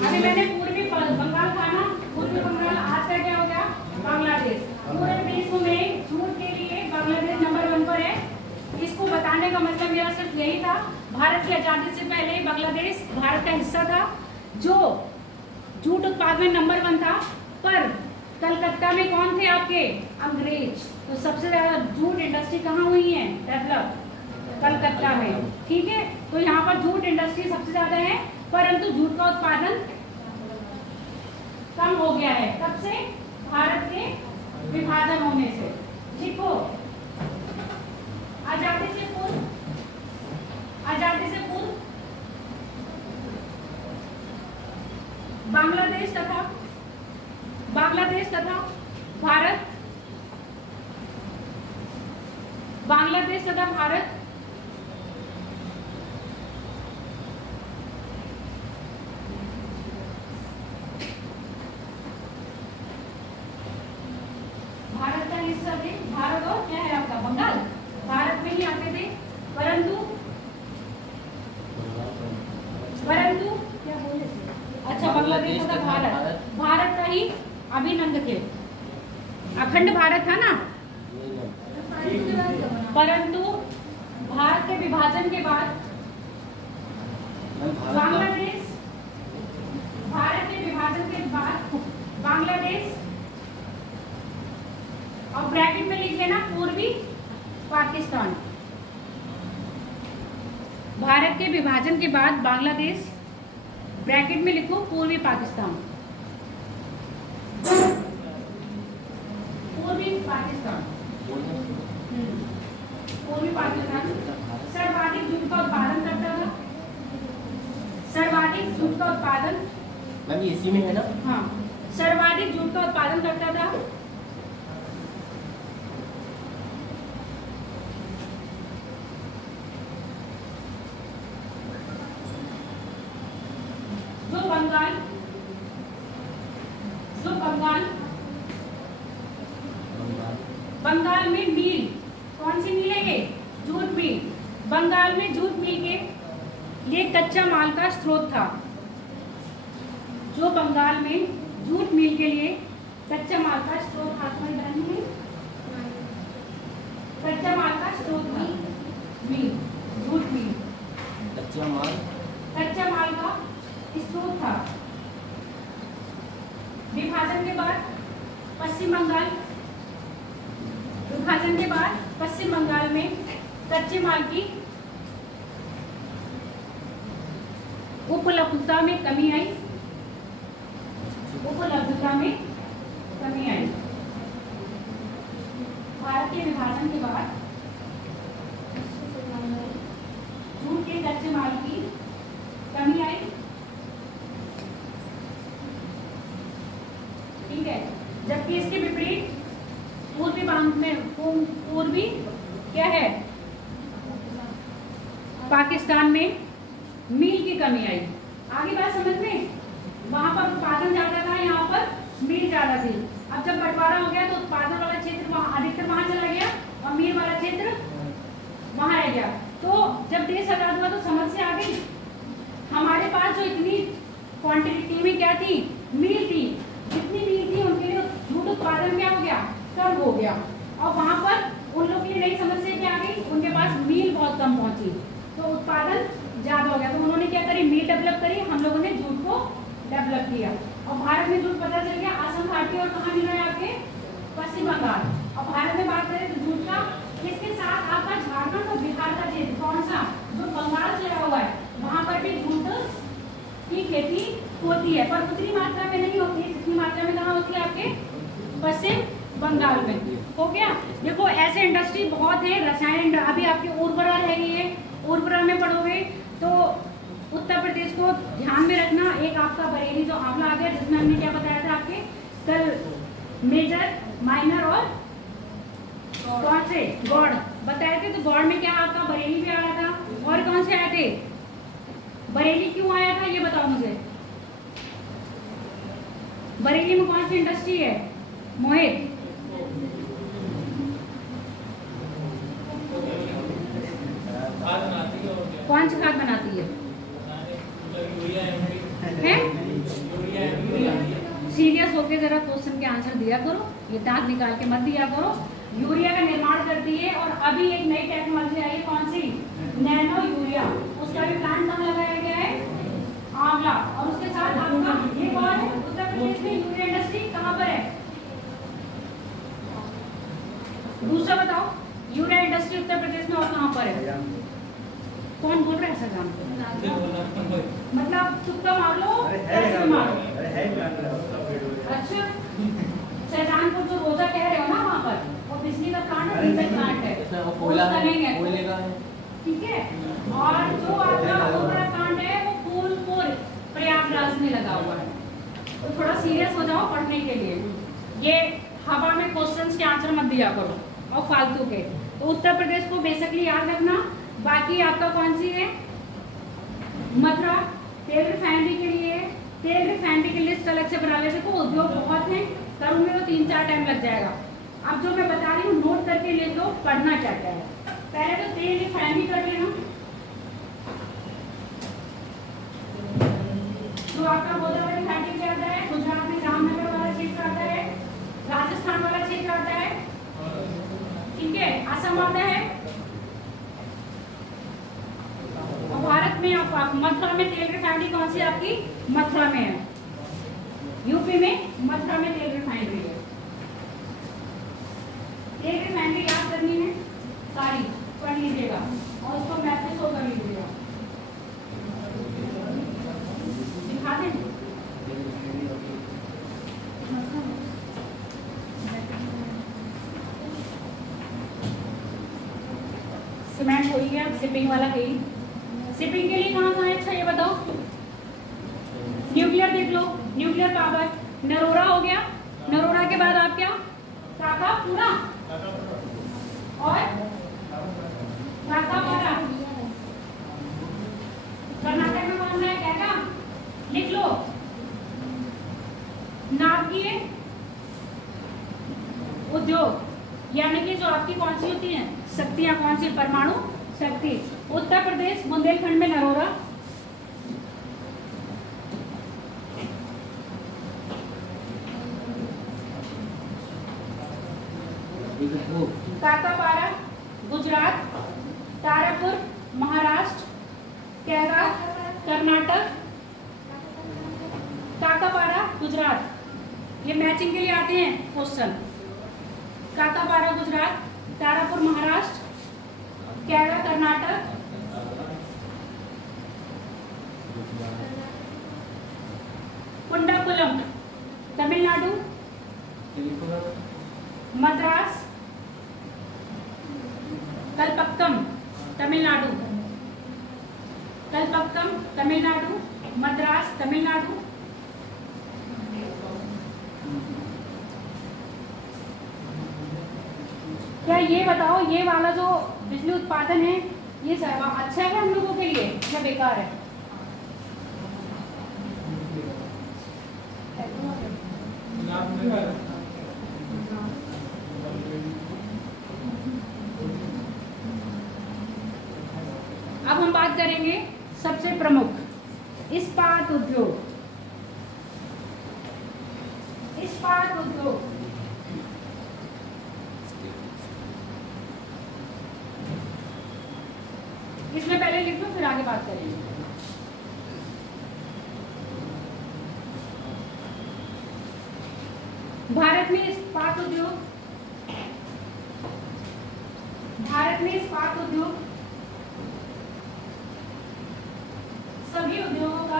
अभी मैंने पूर्वी बंगाल था ना, पूर्वी बंगाल आज का क्या हो गया? बांग्लादेश। पूरे विश्व में जूट के लिए बांग्लादेश नंबर 1 पर है। इसको बताने का मतलब मेरा सिर्फ यही था, भारत की आजादी से पहले बांग्लादेश भारत का हिस्सा था, जो जूट उत्पादन में नंबर 1 था। पर कलकत्ता में कौन थे आपके? अंग्रेज। तो सबसे ज्यादा जूट इंडस्ट्री कहाँ हुई है डेवलप? कलकत्ता में। ठीक है, तो यहाँ पर जूट इंडस्ट्री सबसे ज्यादा है, परंतु जूट का उत्पादन कम हो गया है। कब से? भारत के विभाजन होने से। लिखो, आजादी से पूर्व बांग्लादेश तथा भारत, बांग्लादेश तथा भारत भारत का हिस्सा थे। भारत और क्या है आपका बंगाल, भारत में ही आते थे, परंतु क्या बोले थे? अच्छा, बांग्लादेश तथा भारत का ही अभिन्न थे। अखंड भारत था ना, परंतु भारत के विभाजन के बाद बांग्लादेश, भारत के विभाजन के बाद बांग्लादेश, और ब्रैकेट में लिख लेना पूर्वी पाकिस्तान। भारत के विभाजन के बाद बांग्लादेश, ब्रैकेट में लिखो पूर्वी पाकिस्तान, पूर्वी पाकिस्तान, पूर्वी पाकिस्तान सर्वाधिक जूट का उत्पादन करता था, सर्वाधिक जूट का उत्पादन, मैम ये इसी में है ना? हाँ, सर्वाधिक जूट का उत्पादन करता था। बंगाल में मील, कौन सी मील है ये? Jute mill. बंगाल में जूट मील के लिए कच्चा माल का स्रोत था। जो बंगाल में जूट मील के लिए कच्चा माल का स्रोत था, कच्चा माल का स्रोत था मील, जूट मील, कच्चा माल का स्रोत था। विभाजन के बाद पश्चिम बंगाल में कच्चे माल की उपलब्धता में कमी आई, भारत के विभाजन के बाद जूट के कच्चे माल की कमी आई। ठीक है, जबकि इसके विपरीत पूर्वी क्या है, पाकिस्तान में मील की कमी आई। आगे बात समझ में, वहां पर उत्पादन ज्यादा था, यहाँ पर मील ज्यादा थी। अब जब बंटवारा हो गया तो उत्पादन वाला क्षेत्र अधिकतर वहां चला गया और मील वाला क्षेत्र वहां रह गया। तो जब देश आजाद हुआ तो समस्या आ गई, हमारे पास जो इतनी क्वांटिटी में क्या थी, मील थी, जितनी मील थी उनके लिए जूट उत्पादन क्या हो गया, कम हो गया। और वहां पर उन लोग के लिए नई समस्या क्या आ गई, उनके पास मील बहुत कम पहुंची, तो उत्पादन ज्यादा हो गया। तो उन्होंने क्या करी, मील डेवलप करी, हम लोगों ने जूट को डेवलप किया और भारत में जूट पता चल गया असम घाटी और कहाँ मिल रहा है आपके, पश्चिम बंगाल। और भारत में बात करें तो जूट का, इसके साथ आपका झारखंड और बिहार का क्षेत्र कौन सा, जो बंगाल से लगा हुआ है, वहां पर भी जूट की खेती होती है, पर उतनी मात्रा में नहीं होती है जितनी मात्रा में कहाँ होती है, आपके पश्चिम बंगाल में। हो गया। देखो ऐसे इंडस्ट्री बहुत है, रसायन, अभी आपके उर्वरा है, ये उर्वरा में पढ़ोगे तो उत्तर प्रदेश को ध्यान में रखना। एक आपका बरेली जो आंवला आ गया, जिसमें हमने क्या बताया था आपके कल, मेजर, माइनर और कौन से गौड़ बताए थे। तो गौड़ में क्या आपका बरेली भी आया था, और कौन से आए थे, बरेली क्यों आया था ये बताओ मुझे। बरेली में कौन सी इंडस्ट्री है मोहित, कौन सी खाद बनाती है? सीरियस होके जरा क्वेश्चन के आंसर दिया करो, ये दांत निकाल के मत दिया करो। यूरिया का निर्माण करती है, और अभी एक नई टेक्नोलॉजी आई है, कौन सी, नैनो यूरिया। उसका भी प्लांट कहाँ लगाया गया है, आंवला। और उसके साथ आपका ये कौन है, उत्तर प्रदेश में यूरिया इंडस्ट्री कहाँ पर है, दूसरा बताओ, यूरिया इंडस्ट्री उत्तर प्रदेश में और कहाँ पर है, कौन बोल रहा है सजान, मतलब तुक्का मार लो, ऐसे मारो। अच्छा, सजानपुर जो रोजा कह रहे हो ना, वहाँ पर वो बिजली का प्लांट है, डीजल प्लांट है, उसका नहीं है, ठीक है। और जो आपका ओवरा प्लांट है वो फूलपुर प्रयागराज में लगा हुआ है, तो थोड़ा सीरियस हो जाओ पढ़ने के लिए। ये हवा में क्वेश्चंस के आंसर मत दिया करो और फालतू के। तो उत्तर प्रदेश को बेसिकली याद रखना। बाकी आपका कौन सी है, मथुरा। तेल रिफाइनरी के लिए, तेल रिफाइनरी की लिस्ट अलग से बना ले। देखो उद्योग बहुत है, करूंगे तो 3-4 टाइम लग जाएगा। अब जो मैं बता रही हूँ नोट करके ले लो, पढ़ना क्या क्या है। पहले तो तेल रिफाइनरी कर लेना, जो आपका गोदावरी रिफाइनरी से आता है, गुजरात में जामनगर वाला क्षेत्र आता है, राजस्थान वाला क्षेत्र आता है, ठीक है, असम आता है। और भारत में आप मथुरा में तेल रिफाइनरी कौन सी आपकी, मथुरा में है। यूपी में मथुरा में तेल रिफाइनरी है। तेल रिफाइनरी याद करनी है सारी, पढ़ लीजिएगा और उसको मैप में शो कर लीजिएगा। दिखा दें सीमेंट हो ही गया, शिपिंग वाला कहीं। शिपिंग के लिए कहाँ है, अच्छा ये बताओ। न्यूक्लियर देख लो, न्यूक्लियर पावर नरोरा हो गया। नरोरा के बाद आप क्या, काकापूरा और काकापारा। कर्नाटक में कौन सा है, क्या लिख लो। नाभिकीय उद्योग यानी कि जो आपकी कौन सी होती है शक्तियां, कौन सी, परमाणु शक्ति। उत्तर प्रदेश बुंदेलखंड में नरोरा। काकापारा गुजरात, तारापुर महाराष्ट्र, कैरा कर्नाटक। काकापारा गुजरात, ये मैचिंग के लिए आते हैं क्वेश्चन। काकापारा गुजरात, तारापुर महाराष्ट्र, कैरा कर्नाटक, कुंडाकुलम तमिलनाडु, मद्रास, कलपक्कम तमिलनाडु, कलपक्कम तमिलनाडु, मद्रास तमिलनाडु। क्या ये बताओ, ये वाला जो बिजली उत्पादन है ये अच्छा है हम लोगों के लिए या बेकार है? अब हम बात करेंगे सबसे प्रमुख इस्पात उद्योग। इस्पात उद्योग इसमें पहले लिख लो फिर आगे बात करेंगे। भारत में इस्पात उद्योग, भारत में इस्पात उद्योग सभी उद्योगों का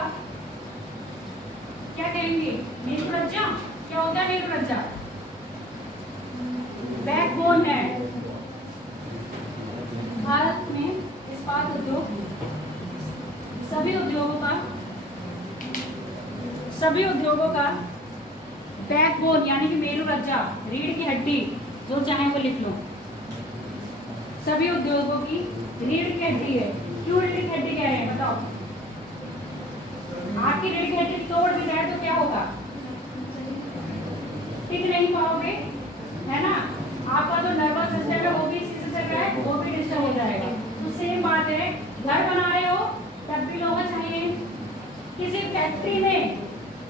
क्या कहेंगे, मेरुरज्जा। क्या होता है मेरुरज्जा? बैकबोन है। भारत में इस्पात उद्योग सभी उद्योगों का बैकबोन यानी कि मेरुरज्जा, रीढ़ की हड्डी, जो चाहे वो लिख लो। सभी उद्योगों की रीढ़ की हड्डी है। क्यों रीढ़ की हड्डी कह रहे हैं बताओ? आपकी रीढ़ की हड्डी तोड़ दी जाए तो क्या होगा? टिक नहीं पाओगे, है ना। आपका जो नर्वस सिस्टम है वो भी इसी से चल रहा है, वो भी डिस्टर्ब हो जाएगा। तो सेम बात है, घर बना रहे हो तब भी लोहा चाहिए। किसी फैक्ट्री में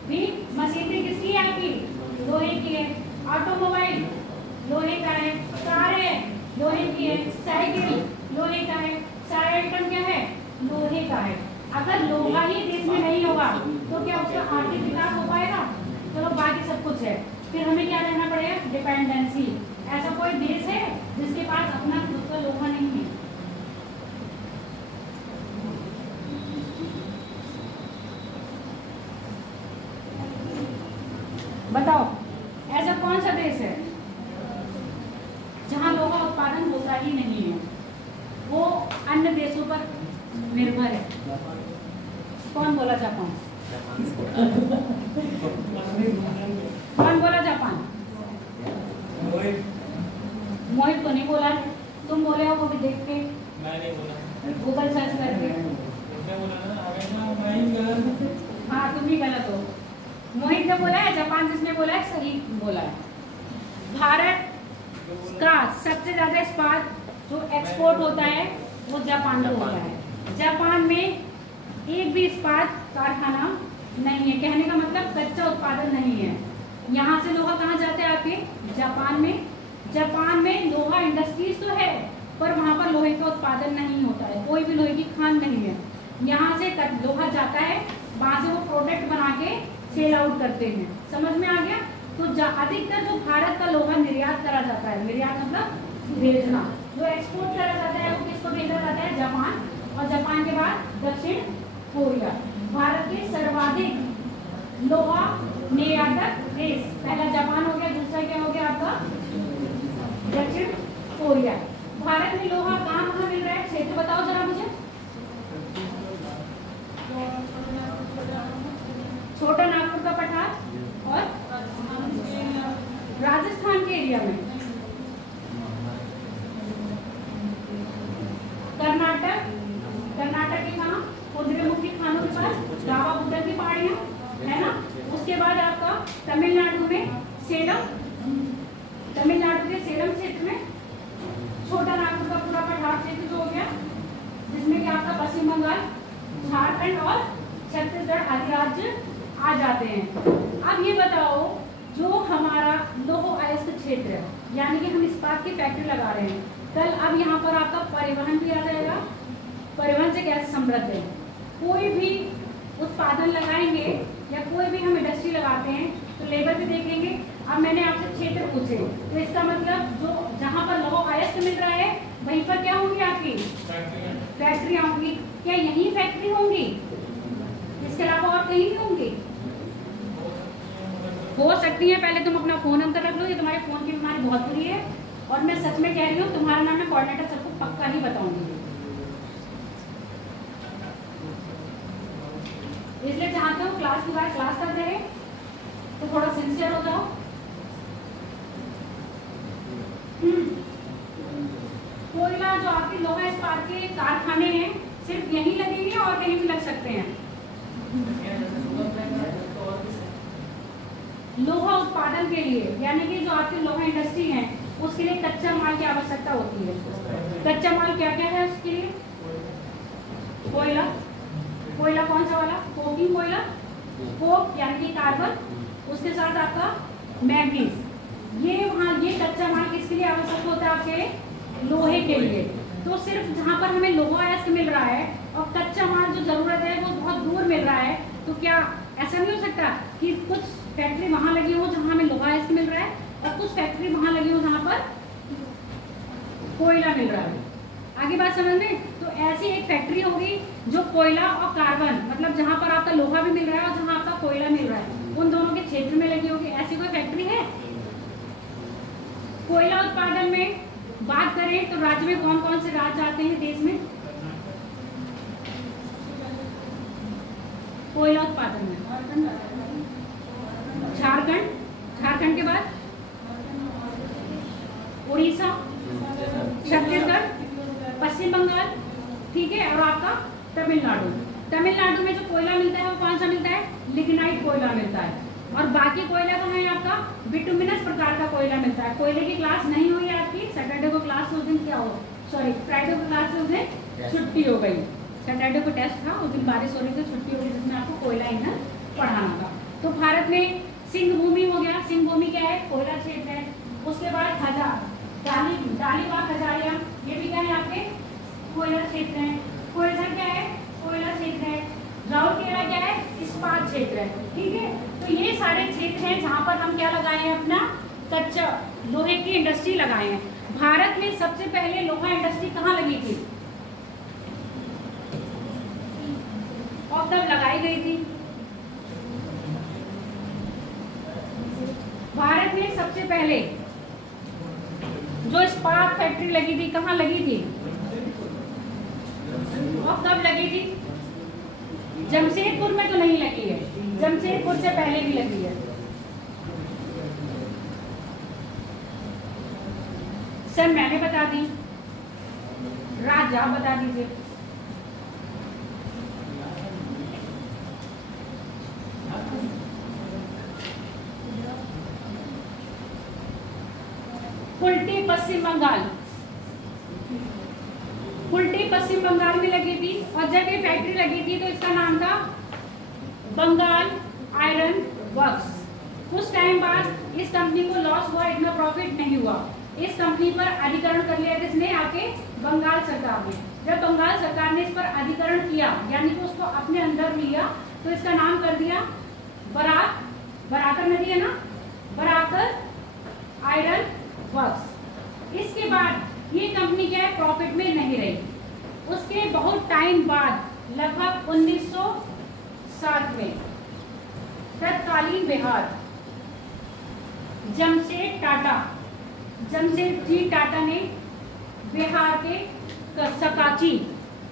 भी मशीनरी किसकी है आपकी? लोहे की है। ऑटोमोबाइल लोहे का है, कारें लोहे की है, साइकिल लोहे का है, सारा आइटम क्या है? लोहे का है। अगर लोहा ही देश में नहीं होगा तो क्या उसका आर्थिक विकास हो पाएगा? चलो बाकी सब कुछ है, फिर हमें क्या रहना पड़ेगा? डिपेंडेंसी। ऐसा कोई देश है जिसके पास अपना खुद का लोहा नहीं है? बताओ ऐसा कौन सा देश है जहां लोहा उत्पादन होता ही नहीं है, वो अन्य देशों पर निर्भर है? कौन बोला जापान? कौन बोला जापान? मोहित तो नहीं बोला है, तुम बोले हो वो भी देख के, मैं नहीं बोला, गूगल सर्च करके। मैं बोला ना, अगर मैं ही गलत। हाँ तुम ही गलत हो। मोहित ने बोला है, जापान जिसने बोला है सही बोला है। भारत का सबसे ज्यादा इस्पात जो एक्सपोर्ट होता है वो जापान को होता है। जापान में एक भी इस्पात कारखाना नहीं है, कहने का मतलब कच्चा उत्पादन नहीं है। यहाँ से लोहा कहाँ जाता है आपके? जापान में। जापान में लोहा इंडस्ट्रीज तो है पर वहाँ पर लोहे का उत्पादन नहीं होता है, कोई भी लोहे की खान नहीं है। यहाँ से लोहा जाता है, वहाँ से वो प्रोडक्ट बना के सेल आउट करते हैं। समझ में आ गया? तो अधिकतर जो भारत का लोहा निर्यात करा जाता है, निर्यात मतलब भेजना, जो एक्सपोर्ट करा जाता है वो किसको भेजा जाता है? जापान, और जापान के बाद दक्षिण कोरिया। भारत के सर्वाधिक लोहा निर्यातक देश पहला जापान हो गया, दूसरा क्या हो गया आपका? दक्षिण कोरिया। भारत में लोहा कहाँ कहाँ मिल रहा है? क्षेत्र बताओ जरा मुझे। छोटा नागपुर का पठार और राजस्थान के एरिया में, कर्नाटक, कर्नाटक के कहाँ? कुद्रेमुखी खानों के पास गावा बुद्धा की पहाड़ियाँ है ना। उसके बाद आपका तमिलनाडु में सेलम, तमिलनाडु के सेलम क्षेत्र में छोटा नागपुर का पूरा पठार क्षेत्र जो हो गया, जिसमें कि आपका पश्चिम बंगाल, झारखंड और छत्तीसगढ़ आदि राज्य आ जाते हैं। अब ये बताओ, जो हमारा लौह अयस्क क्षेत्र है, यानी कि हम इस्पात की फैक्ट्री लगा रहे हैं, कल अब यहाँ पर आपका परिवहन भी आ जाएगा। परिवहन से कैसे समृद्ध है? कोई भी उत्पादन लगाएंगे या कोई भी हम इंडस्ट्री लगाते हैं तो लेबर भी देखेंगे। अब मैंने आपसे क्षेत्र पूछे तो इसका मतलब जो जहाँ पर लौह अयस्क मिल रहा है वहीं पर क्या होंगी? आपकी फैक्ट्रियाँ होंगी। क्या यही फैक्ट्री होंगी? इसके अलावा और कहीं भी होंगी? हो सकती है। पहले तुम अपना फोन अंदर रख लो, ये तुम्हारे फोन की बीमारी बहुत बुरी है और मैं सच में कह रही हूँ, तुम्हारा नाम मैं कोऑर्डिनेटर सबको पक्का ही बताऊंगी। इसलिए चाहते हो क्लास के बाद क्लास करते रहे तो थोड़ा सिंसियर हो जाओ। कोयला जो आपके लोहा इस्पात के कारखाने हैं सिर्फ यहीं लगेंगे और कहीं भी लग सकते हैं। लोहा उत्पादन के लिए, यानी कि जो आपकी लोहा इंडस्ट्री है उसके लिए कच्चा माल की आवश्यकता होती है। कच्चा माल क्या क्या है उसके लिए? कोयला, कोयला कौन सा वाला? कोकिंग कोयला, कोक यानी कि कार्बन, उसके साथ आपका मैग्नीज। ये वहाँ ये कच्चा माल किसके लिए आवश्यक होता है? आपके लोहे के लिए। तो सिर्फ जहाँ पर हमें लोहा अयस्क मिल रहा है और कच्चा माल जो जरूरत है वो बहुत दूर मिल रहा है, तो क्या ऐसा नहीं हो सकता कि कुछ फैक्ट्री वहाँ लगी हो जहाँ हमें लोहा अयस्क मिल रहा है और कुछ फैक्ट्री वहाँ लगी हो जहाँ पर कोयला मिल रहा है? आगे बात समझ में? तो ऐसी एक फैक्ट्री होगी जो कोयला और कार्बन, मतलब जहाँ पर आपका लोहा भी मिल रहा है और जहाँ आपका कोयला मिल रहा है, उन दोनों के क्षेत्र में लगी होगी। ऐसी कोई फैक्ट्री है? कोयला उत्पादन में बात करें तो राज्य में कौन कौन से राज्य आते हैं देश में? कोयला उत्पादन में झारखंड, झारखंड के बाद उड़ीसा, छत्तीसगढ़, पश्चिम बंगाल, ठीक है, और आपका तमिलनाडु। तमिलनाडु में जो कोयला मिलता है वो कौन सा मिलता है? लिग्नाइट कोयला मिलता है। और बाकी कोयला कहाँ है आपका? बिटुमिनस प्रकार का कोयला मिलता है। कोयले की क्लास नहीं हुई आपकी, सैटरडे को क्लास उस दिन क्या हो, सॉरी फ्राइडे को क्लास उस दिन छुट्टी हो गई। सैटरडे को टेस्ट था, उस दिन बारिश हो रही थी, छुट्टी हो गई, जिसमें आपको कोयला ईंधन पढ़ाना था। तो भारत में सिंह भूमि हो गया। सिंह भूमि क्या है? कोयला क्षेत्र है। उसके बाद हजार, डालीबाग, खजारिया, ये भी क्या है आपके? कोयला क्षेत्र है। कोयला क्या है? कोयला क्षेत्र है। राउरकेला क्या है? इस्पात क्षेत्र है। ठीक है, तो ये सारे क्षेत्र हैं जहाँ पर हम क्या लगाए हैं? अपना कच्चा लोहे की इंडस्ट्री लगाए हैं। भारत में सबसे पहले लोहा इंडस्ट्री कहाँ लगी थी और कब लगाई गई थी? भारत में सबसे पहले जो इस्पात फैक्ट्री लगी थी कहाँ लगी थी और कब लगी थी? जमशेदपुर में तो नहीं लगी है, जमशेदपुर से पहले भी लगी है। सर मैंने बता दी, राज आप बता दीजिए। कुल्टी पश्चिम बंगाल, कुल्टी पश्चिम बंगाल में लगी थी और जब ये फैक्ट्री लगी थी तो इसका नाम था बंगाल आयरन वर्क्स। उस टाइम बाद इस कंपनी को लॉस हुआ, इतना प्रॉफिट नहीं हुआ। इस कंपनी पर अधिकरण कर लिया किसने? आके बंगाल सरकार ने। जब बंगाल सरकार ने इस पर अधिकरण किया यानी कि उसको अपने अंदर लिया तो इसका नाम कर दिया बराकर नदी है ना, बराकर आयरन वर्क्स। इसके बाद ये कंपनी क्या है, प्रॉफिट में नहीं रही। उसके बहुत टाइम बाद लगभग 1960 में तत्कालीन बिहार जमशेदजी टाटा ने बिहार के सकाची,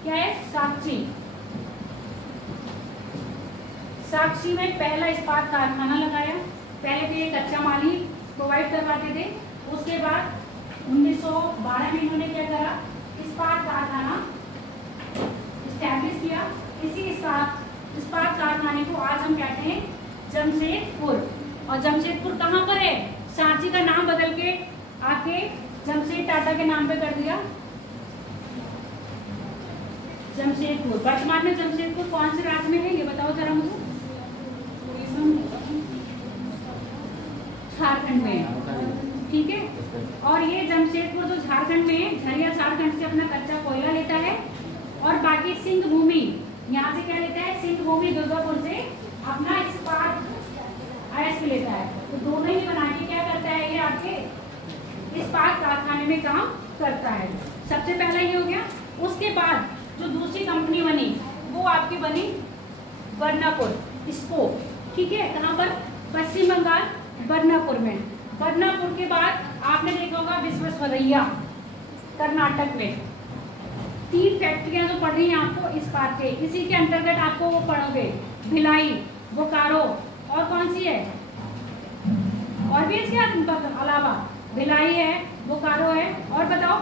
क्या है, साक्षी में पहला इस्पात कारखाना लगाया। पहले तो ये कच्चा माल ही प्रोवाइड करवाते थे, उसके बाद 1912 में इन्होंने क्या करा, इस्पात कारखाना स्टैब्लिश किया। इसी इस्पात कारखाने को आज हम कहते हैं जमशेदपुर। और जमशेदपुर कहाँ पर है? सांची का नाम बदल के आके जमशेद टाटा के नाम पे कर दिया जमशेदपुर। वर्तमान में जमशेदपुर कौन से राज्य में है ये बताओ जरा मुझे। झारखंड में, ठीक है। और ये जमशेदपुर जो झारखंड में है, झरिया झारखंड से अपना कच्चा कोयला लेता है और बाकी सिंध भूमि यहाँ से क्या लेता है, सिंध भूमि दुर्गापुर से अपना इस्पात अयस्क लेता है। तो दोनों ही बना के क्या करता है, ये आपके इस्पात कारखाने में काम करता है। सबसे पहला ये हो गया। उसके बाद जो दूसरी कंपनी बनी वो आपकी बनी बदनापुर इसको, ठीक है। कहाँ पर? पश्चिम बंगाल बदनापुर में। बदनापुर के बाद आपने देखा होगा विश्वेश्वरैया कर्नाटक में। 3 फैक्ट्रियां जो पड़ रही हैं आपको इस्पात के, इसी के अंतर्गत आपको वो पढ़ोगे भिलाई, बोकारो और कौन सी है, और भी इसके अलावा भिलाई है, बोकारो है, और बताओ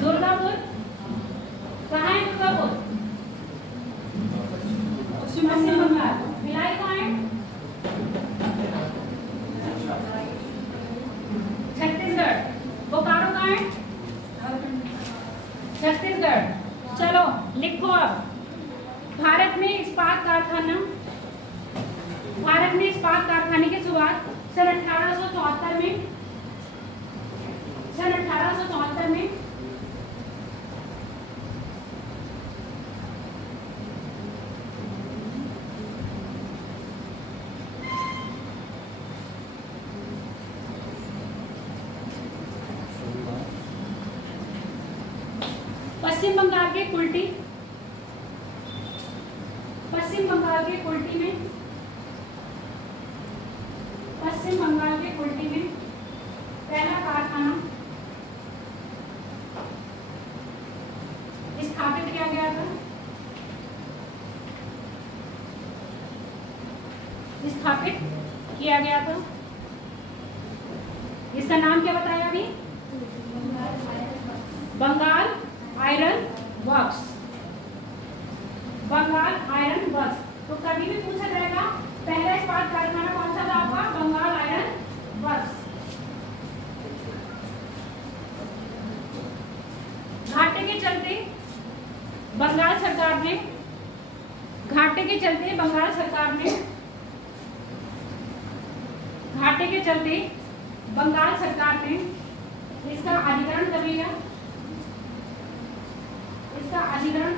दुर्गापुर कहाँ है? दुर्गापुर पश्चिम बंगाल। भिलाई कहाँ है? छत्तीसगढ़। बोकारो कहाँ है? छत्तीसगढ़। चलो लिखो अब। भारत में इस्पात कारखाने की शुरुआत सन 1874 में, पश्चिम बंगाल के कुल्टी में पहला कारखाना स्थापित किया गया था। इसका नाम क्या बताया अभी? Bengal iron works. तो कभी भी पूछा जाएगा पहला इस्पात कारखाना कौन सा था आपका? Bengal iron works. घाटे के चलते बंगाल सरकार ने इसका अधिग्रहण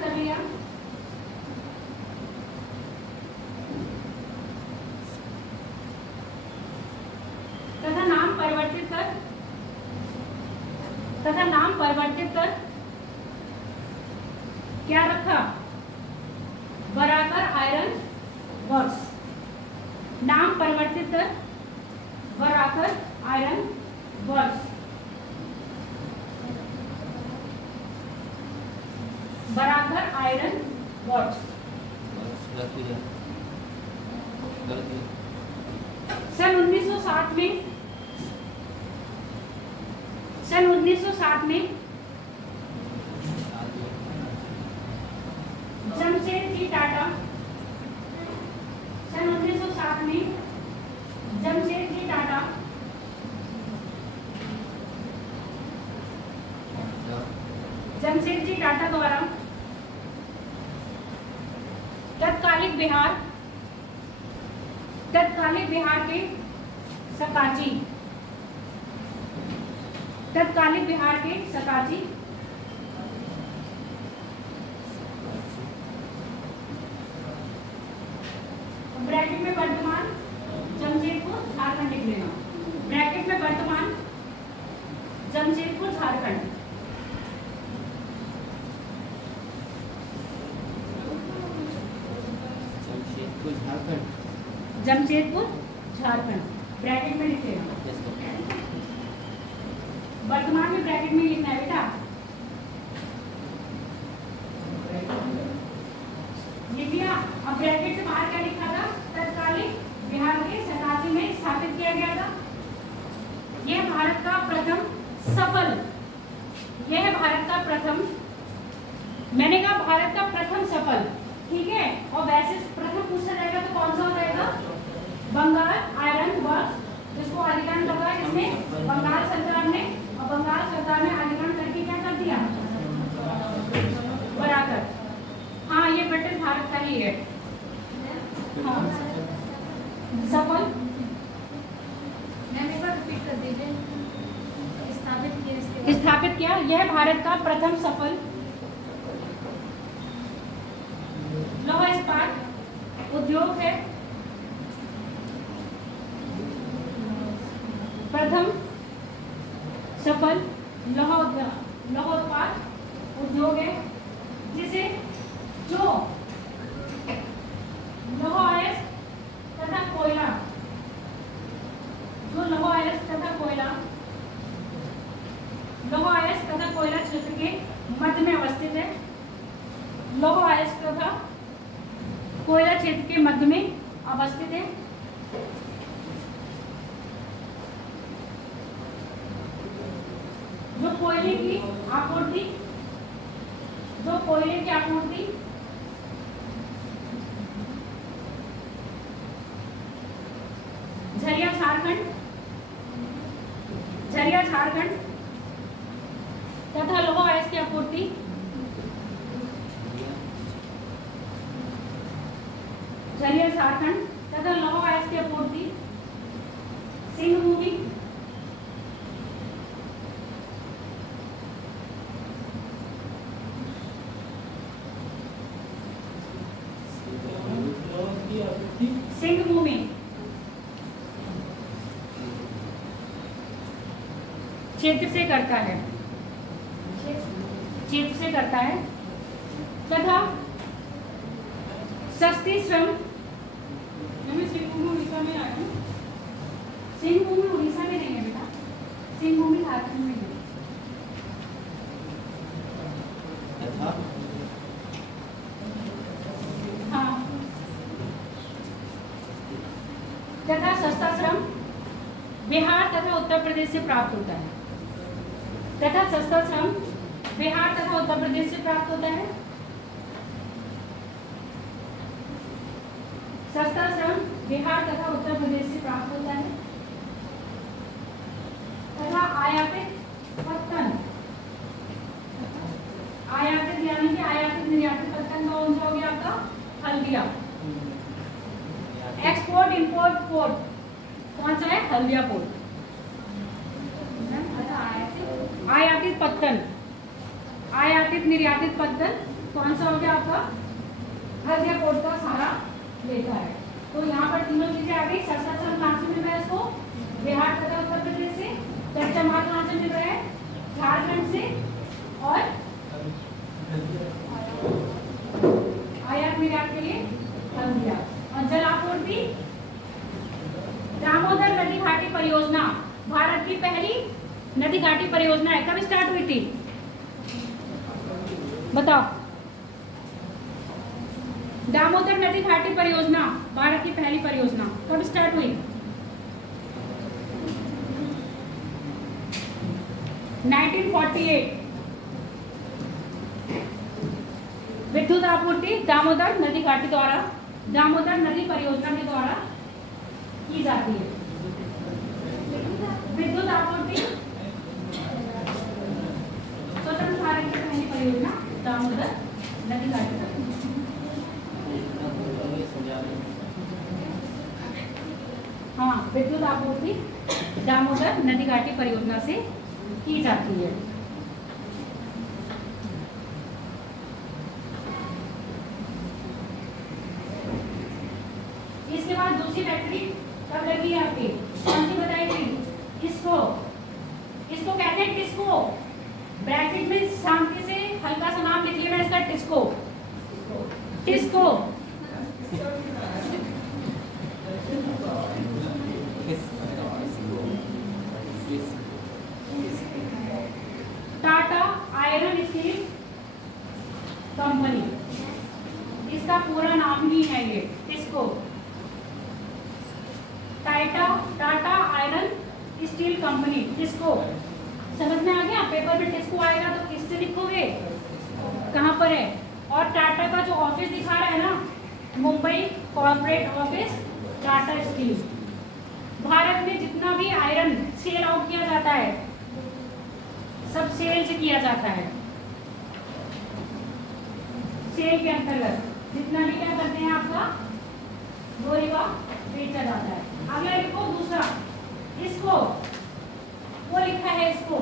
कर लिया। तथा नाम परिवर्तित कर क्या रखा? Barakar iron works. नाम परिवर्तित कर बराकर आयरन वर्क्स। वॉच। सन 1960 में जमशेदजी टाटा, सन 1960 में जमशेदजी टाटा द्वारा तत्कालिक बिहार के सकाची ब्रैकेट में वर्तमान जमशेदपुर झारखंड लिख लेना, ब्रैकेट में वर्तमान जमशेदपुर झारखंड। जमशेदपुर झारखंड ब्रैकेट में लिख लेना, वर्तमान में ब्रैकेट में लिखना है बेटा। लिख लिया। अब ब्रैकेट से बाहर क्या लिखा था? तत्कालिक बिहार के सतासी में स्थापित किया गया था। यह भारत का प्रथम सफल, यह है भारत का प्रथम, मैंने कहा भारत का प्रथम सफल, ठीक है। और वैसे प्रथम पूछा जाएगा तो कौन सा हो जाएगा? बंगाल आयरन वर्क्स, जिसको अधिग्रहण लगा इसमें बंगाल सरकार ने, और बंगाल सरकार ने अधिग्रहण करके क्या कर दिया? बराबर। हाँ, ये ब्रिटिश भारत का ही है। हाँ, सफल रिपीट कर दीजिए। स्थापित किया, यह भारत का प्रथम सफल लौह इस्पात उद्योग है। प्रथम सफल लौह उत्पाद उद्योग है, जिसे जो लौह अयस्क तथा कोयला, क्षेत्र के मध्य में अवस्थित है। लौह अयस्क तथा कोयला क्षेत्र के मध्य में अवस्थित है। जो कोयले की आपूर्ति झरिया झारखंड तथा लौह अयस्क की आपूर्ति झरिया झारखंड तथा लौह अयस्क की आपूर्ति सिंहभूमि क्षेत्र से करता है तथा सस्ती श्रम, सिंहभूमि उड़ीसा में आया हूँ, सिंहभूमि उड़ीसा में नहीं है बेटा, सिंहभूमि झारखंड में है। हाँ, तथा सस्ता श्रम बिहार तथा उत्तर प्रदेश से प्राप्त होता है। तथा सस्ता श्रम बिहार तथा उत्तर प्रदेश से प्राप्त होता है। सस्ता श्रम बिहार तथा उत्तर प्रदेश से प्राप्त होता है। तथा आयातित पत्तन, आयातित यानी कि आयातित निर्यातित पत्तन कौन सा हो गया आपका? हल्दिया। एक्सपोर्ट इंपोर्ट पोर्ट कौन सा है? हल्दिया पोर्ट। आयातित पत्तन, आयातित निर्यातित पत्तन कौन सा हो गया आपका? हल्दिया पोर्ट का सहारा लेता है। तो यहाँ पर तीनों चीजें आ गई। सस्ता श्रम कहाँ से मिल रहा है इसको? बिहार तथा उत्तर प्रदेश से। कच्चा माल कहाँ से मिल रहा है? झारखंड से। और आयात निर्यात के लिए हल्दिया। और जल आपूर्ति, दामोदर नदी घाटी परियोजना भारत की पहली नदी घाटी परियोजना है। कब स्टार्ट हुई थी बताओ? दामोदर नदी घाटी परियोजना भारत की पहली परियोजना कब स्टार्ट हुई? 1948। विद्युत आपूर्ति दामोदर नदी घाटी द्वारा, दामोदर नदी परियोजना के द्वारा की जाती है। विद्युत आपूर्ति स्वतंत्र भारत की पहली परियोजना दामोदर नदी घाटी। हाँ, विद्युत आपूर्ति दामोदर नदी घाटी परियोजना से की जाती है। इसके बाद दूसरी फैक्ट्री कब लगी है आपकी? कौन सी बताई गई? इसको कहते हैं टिस्को। ब्रैकेट में शांति से हल्का सा नाम लिख लेना इसका, TISCO. TISCO Tata iron steel company, इसका पूरा नाम ही है ये, TISCO. Tata iron steel company, TISCO. समझ में आ गया? पेपर में टिस्को आएगा तो किससे लिखोगे, कहाँ पर है? और टाटा का जो ऑफिस दिखा रहा है ना, Mumbai corporate office Tata steel. Bharat में जितना भी आयरन सेल आउट किया जाता है सब सेल से किया जाता है। सेल के अंतर्गत जितना भी क्या करते हैं आपका गोरे का बेचा जाता है। अगला लिखो दूसरा, इसको वो लिखा है, इसको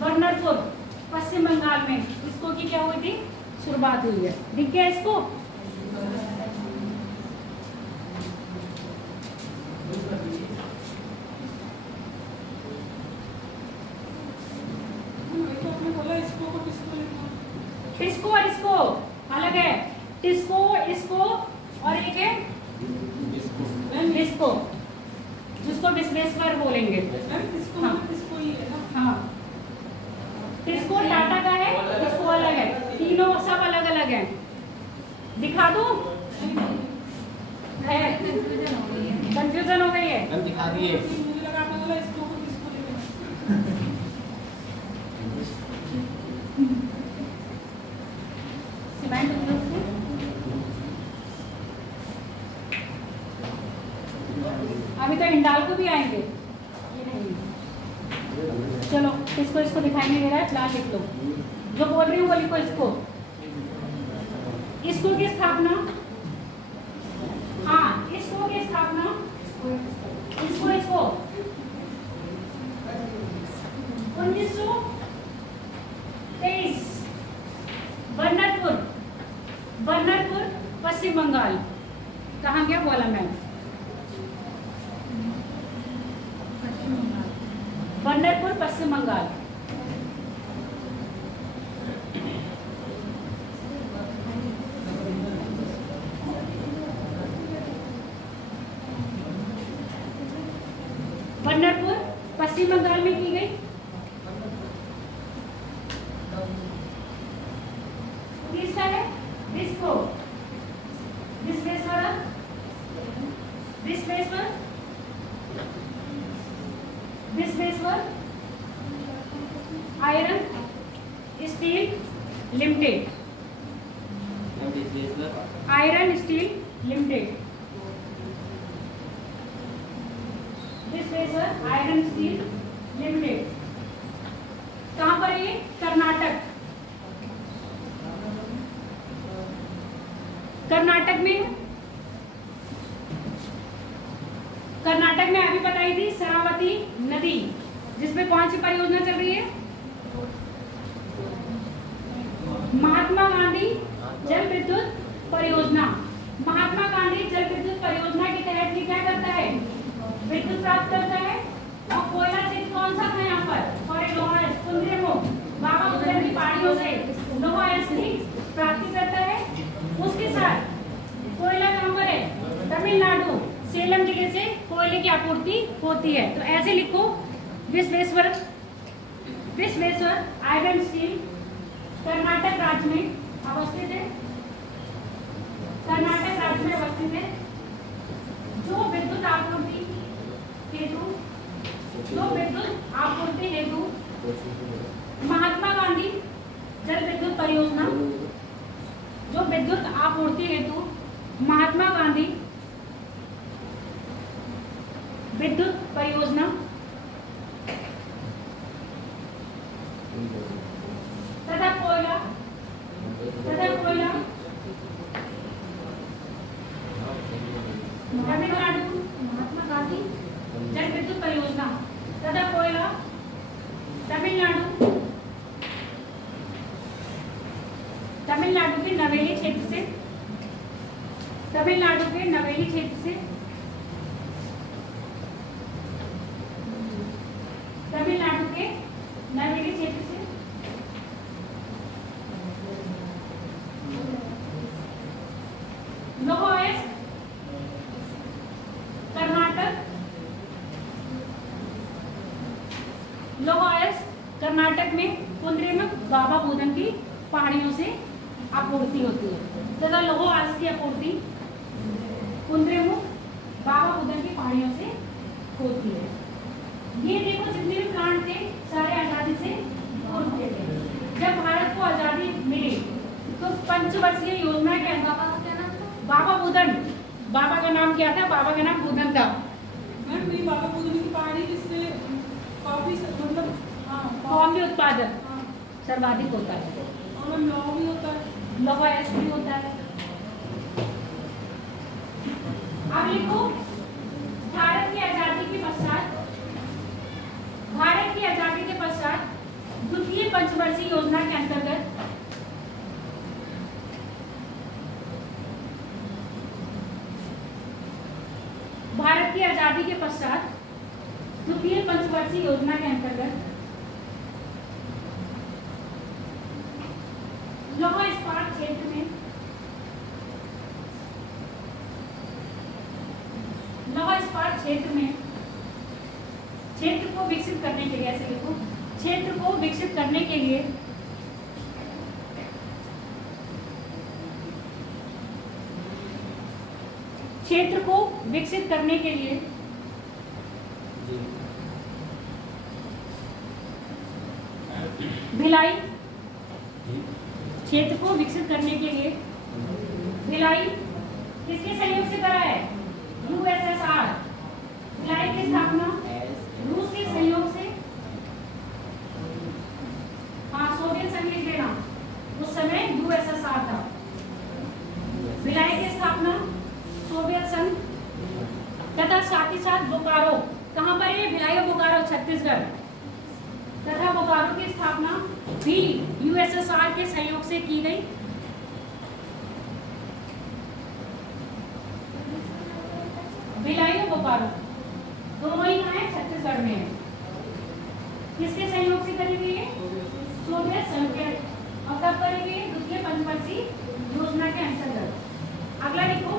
बर्नरपुर पश्चिम बंगाल में इसको की क्या हुई थी, शुरुआत हुई है। दिख गया इसको? टिस्को और इसको अलग है। टिस्को इसको और एक है डिस्को, जिसको विश्वेश्वर बोलेंगे। हाँ हाँ, टिस्को टाटा का है, इसको अलग है, तीनों सब अलग अलग है। दिखा दूं? है कंफ्यूजन हो गई है? हम दिखा दिए। अभी तो हिंडाल्को भी आएंगे। चलो इसको दिखाई नहीं दे रहा है, फिलहाल लिख लो। जो बोल रही हूँ वो लिखो। इसको की स्थापना, हाँ इसको की स्थापना, इसको 1923 बर्नरपुर पश्चिम बंगाल। कहाँ गया बोला मैं? बर्नरपुर पश्चिम बंगाल। बर्नरपुर पश्चिम बंगाल में की गई। तीसरा है disco, Vishweshwar iron steel limited. Iron steel limited, Vishweshwar iron steel limited. कहाँ पर है ये? कर्नाटक। कर्नाटक में अभी बताई थी शरावती नदी, जिसमें कौन सी परियोजना चल रही है? महात्मा गांधी जल विद्युत परियोजना। महात्मा गांधी जल विद्युत परियोजना के तहत ये क्या करता है? विद्युत प्राप्त करता है। और कोयला क्षेत्र कौन सा था यहाँ पर? कुंद्रेमुख बाबा बुदन की पहाड़ियों से लोहा की प्राप्ति करता है। उसके साथ कोयला कहाँ पर है? तमिलनाडु सेलम जिले से कोयले की आपूर्ति होती है। तो ऐसे लिखो, विश्वेश्वर आयरन स्टील कर्नाटक राज्य में अवस्थित है। कर्नाटक राज्य में अवस्थित है। जो विद्युत आपूर्ति हेतु महात्मा गांधी जल विद्युत परियोजना, जो विद्युत आपूर्ति हेतु महात्मा गांधी विद्युत परियोजना तथा कोयला तमिलनाडु महात्मा गांधी जल विद्युत परियोजना तथा कोयला तमिलनाडु के नवेली क्षेत्र से तमिलनाडु के नवेली क्षेत्र से कर्नाटक में कुंद्रेमुख बाबा बुदन की पहाड़ियों से आपूर्ति होती है तथा लौह अयस्क की आपूर्ति कुंद्रेमुख बाबा बुदन की पहाड़ियों से होती है। ये देखो जितने भी प्लांट थे सारे आजादी से पूर्व के थे। जब भारत को आजादी मिली तो पंचवर्षीय योजना के अंतर्गत बाबा बुदन, बाबा का नाम क्या था? बाबा का नाम बुदन था। मेरी बाबा बुदन की पहाड़ी जिससे कॉफी मतलब कॉफी उत्पादन सर्वाधिक होता है और लौह भी होता है, लौह अयस्क भी होता है। अब लिखो भारत की आजादी के पश्चात द्वितीय पंचवर्षीय योजना के अंतर्गत भारत की आजादी के पश्चात द्वितीय पंचवर्षीय योजना के अंतर्गत लौह इस्पात क्षेत्र में क्षेत्र को विकसित करने के लिए, ऐसे लिखो, क्षेत्र को विकसित करने के लिए भिलाई, क्षेत्र को विकसित करने के लिए भिलाई किसके सहयोग से करा है? यूएसएसआर। भिलाई की स्थापना रूस के सहयोग से, हाँ सोवियत संघ लिख देना, उस समय यूएसएसआर था। भिलाई की स्थापना सोवियत संघ तथा साथ ही साथ बोकारो, कहाँ पर है भिलाई और बोकारो? छत्तीसगढ़। तथा बोकारो की स्थापना भी यूएसएसआर के सहयोग से की गई। भिलाई और बोकारो दोनों ही कहाँ है? छत्तीसगढ़ में है। किसके सहयोग से करी गई है? सोवियत संघ के। और कब करी गई? द्वितीय पंचवर्षीय योजना के अंतर्गत। अगला लिखो,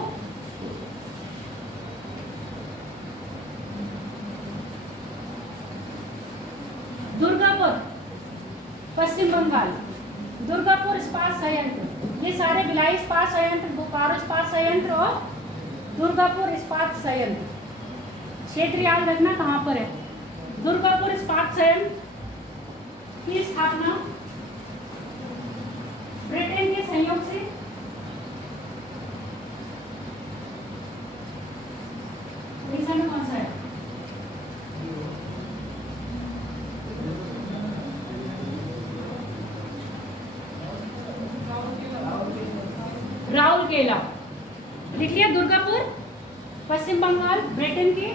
दुर्गापुर पश्चिम बंगाल। दुर्गापुर इस्पात संयंत्र, ये सारे भिलाई इस्पात संयंत्र, बोकारो इस्पात संयंत्र और दुर्गापुर इस्पात संयंत्र। क्षेत्र याद रखना कहाँ पर है। दुर्गापुर इस्पात संयंत्र की स्थापना ब्रिटेन के सहयोग से उड़ीसा में कौन सा है? राउरकेला। लिख लिया? दुर्गापुर पश्चिम बंगाल, ब्रिटेन के,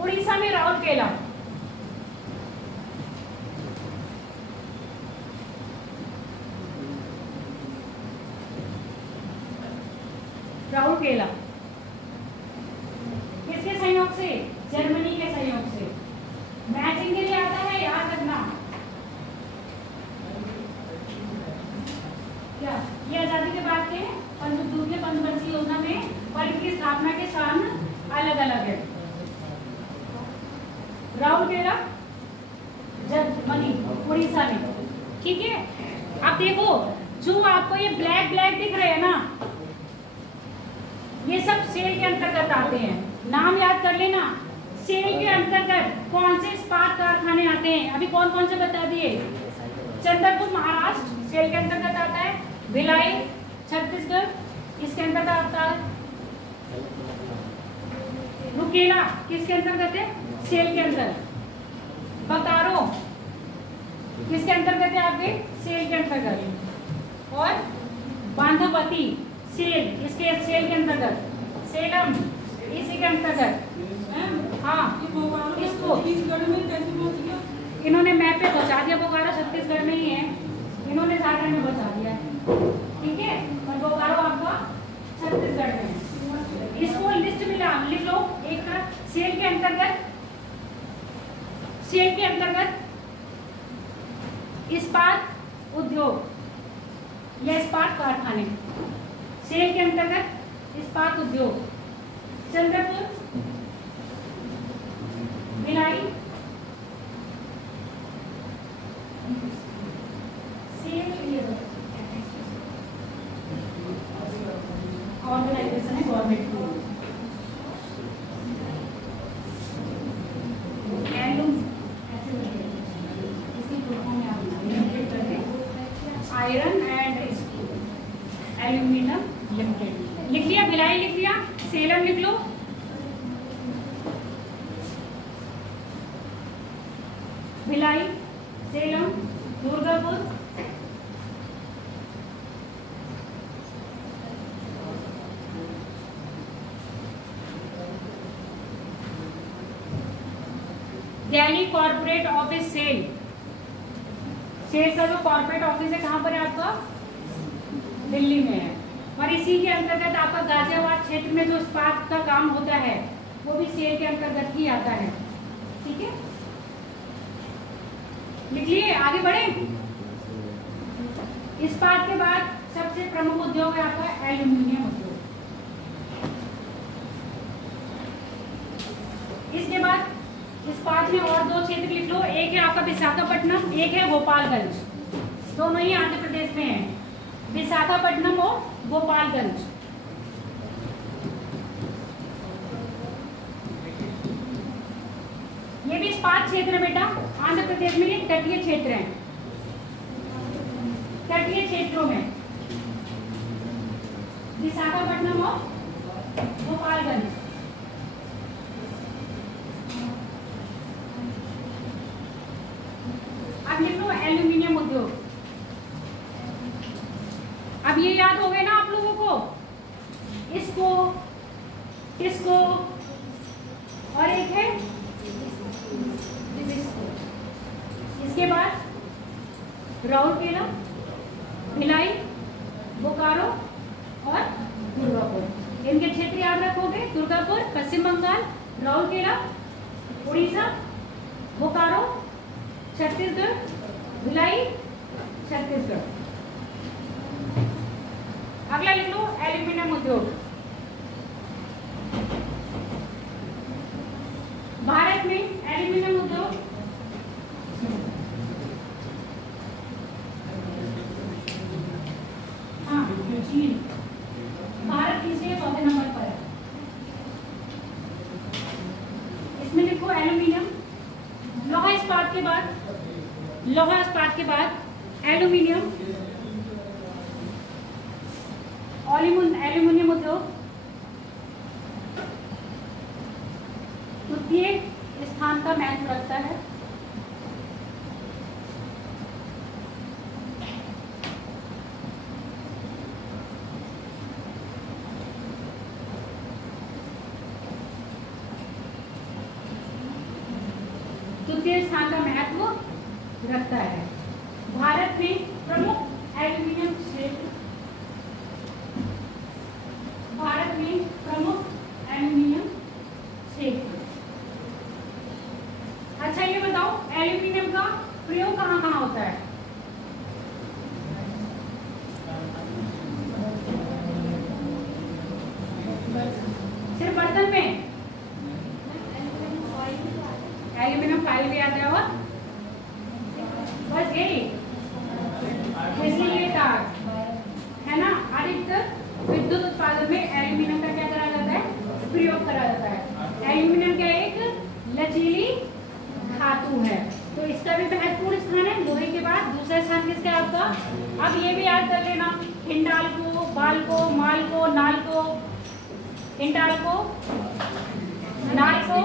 उड़ीसा में राउरकेला। राउरकेला किसके सहयोग से? जर्मनी के सहयोग से। मैचिंग के लिए आता है, याद रखना। क्या ये आजादी के बाद के द्वितीय पंचवर्षीय योजना में परिषद की स्थापना के साल अलग अलग है। राउरकेला जर्मनी, उड़ीसा में। ठीक है। अब देखो जो आपको ये ब्लैक ब्लैक दिख रहे हैं ना, ये सब सेल के अंतर्गत आते हैं। नाम याद कर लेना। सेल के अंतर्गत कौन से इस्पात कारखाने आते हैं? अभी कौन कौन से बता दिए। चंद्रपुर महाराष्ट्र सेल के अंतर्गत आता है। भिलाई छत्तीसगढ़ इसके अंतर्गत आता है। रुकेला किसके अंतर्गत है? सेल के अंतर्गत। बोकारो किसके अंतर्गत है? आपके सेल के अंतर्गत। और बांधवती सेल इसके सेल के अंतर्गत। सेलम इसी के अंतर्गत। हाँ, इसको इन्होंने मैप पे पहुंचा दिया। बोकारो छत्तीसगढ़ में ही है, इन्होंने झारखंड में पहुंचा दिया है। ठीक है, और बोकारो आपका छत्तीसगढ़ में है। इसको लिस्ट मिला, लिख लो। एक का सेल के अंतर्गत, सेल के अंतर्गत इस्पात उद्योग या इस्पात कारखाने। सेल के अंतर्गत इस्पात उद्योग चंद्रपुर, भिलाई, ऑर्गेनाइजेशन है गवर्नमेंट की। आयरन एंड एल्यूमिनियम लिमिटेड लिख लिया। भिलाई लिख लिया। सेलम लिख लो। Bhilai, Salem, Durgapur, Delhi corporate office SAIL. सेल का जो कॉर्पोरेट ऑफिस है कहाँ पर है आपका? दिल्ली में है। और इसी के अंतर्गत आपका गाजियाबाद क्षेत्र में जो इस्पात का काम होता है वो भी सेल के अंतर्गत ही आता है। ठीक है, लिख लिए। आगे बढ़े। इस्पात के बाद सबसे प्रमुख उद्योग है आपका एल्यूमिनियम उद्योग। इसके बाद इस्पात में और दो क्षेत्र लिख लो। एक है आपका विशाखापट्टनम, एक है गोपालगंज। दोनों ही आंध्र प्रदेश में है, विशाखापट्टनम और गोपालगंज। ये भी इस्पात क्षेत्र है बेटा। आंध्र प्रदेश में ये तटीय क्षेत्र है। तटीय क्षेत्रों में विशाखापट्टनम और गोपालगंज। अब लिख लो एल्यूमिनियम उद्योग। अब ये याद हो गए ना आप लोगों को, इसको, इसको और एक है इसको। इसके बाद राउरकेला, भिलाई, बोकारो और दुर्गापुर। इनके क्षेत्र याद रखोगे। दुर्गापुर पश्चिम बंगाल, राउरकेला उड़ीसा, बोकारो छत्तीसगढ़, भिलाई छत्तीसगढ़। अगला लिख लो एल्यूमिनियम उद्योग। भारत में एल्यूमिनियम उद्योग चीन, भारत तीसरे चौथे नंबर पर है। इसमें लिखो एल्यूमिनियम। लोहा इस्पात के बाद, लोहा इस्पात के बाद एल्यूमिनियम, एल्यूमिनियम उद्योग तृतीय स्थान का महत्व रखता है। तृतीय स्थान का महत्व रखता है। भारत में प्रमुख एल्यूमिनियम क्षेत्र, भारत में प्रमुख एल्यूमिनियम क्षेत्र। अच्छा ये बताओ एल्यूमिनियम का प्रयोग कहाँ कहाँ होता है? सिर्फ बर्तन में एल्यूमिनियम फाइल भी आता है और बस यही इसीलिए तार है ना। अधिकतर विद्युत उत्पादन में एल्यूमिनियम का क्या करा नशीली धातु है। तो इसका भी महत्वपूर्ण स्थान है। लोहे के बाद दूसरा स्थान किसका है आपका? अब ये भी याद कर लेना, हिंडाल्को, बाल्को, माल्को, नाल्को, हिंडाल्को, नाल्को,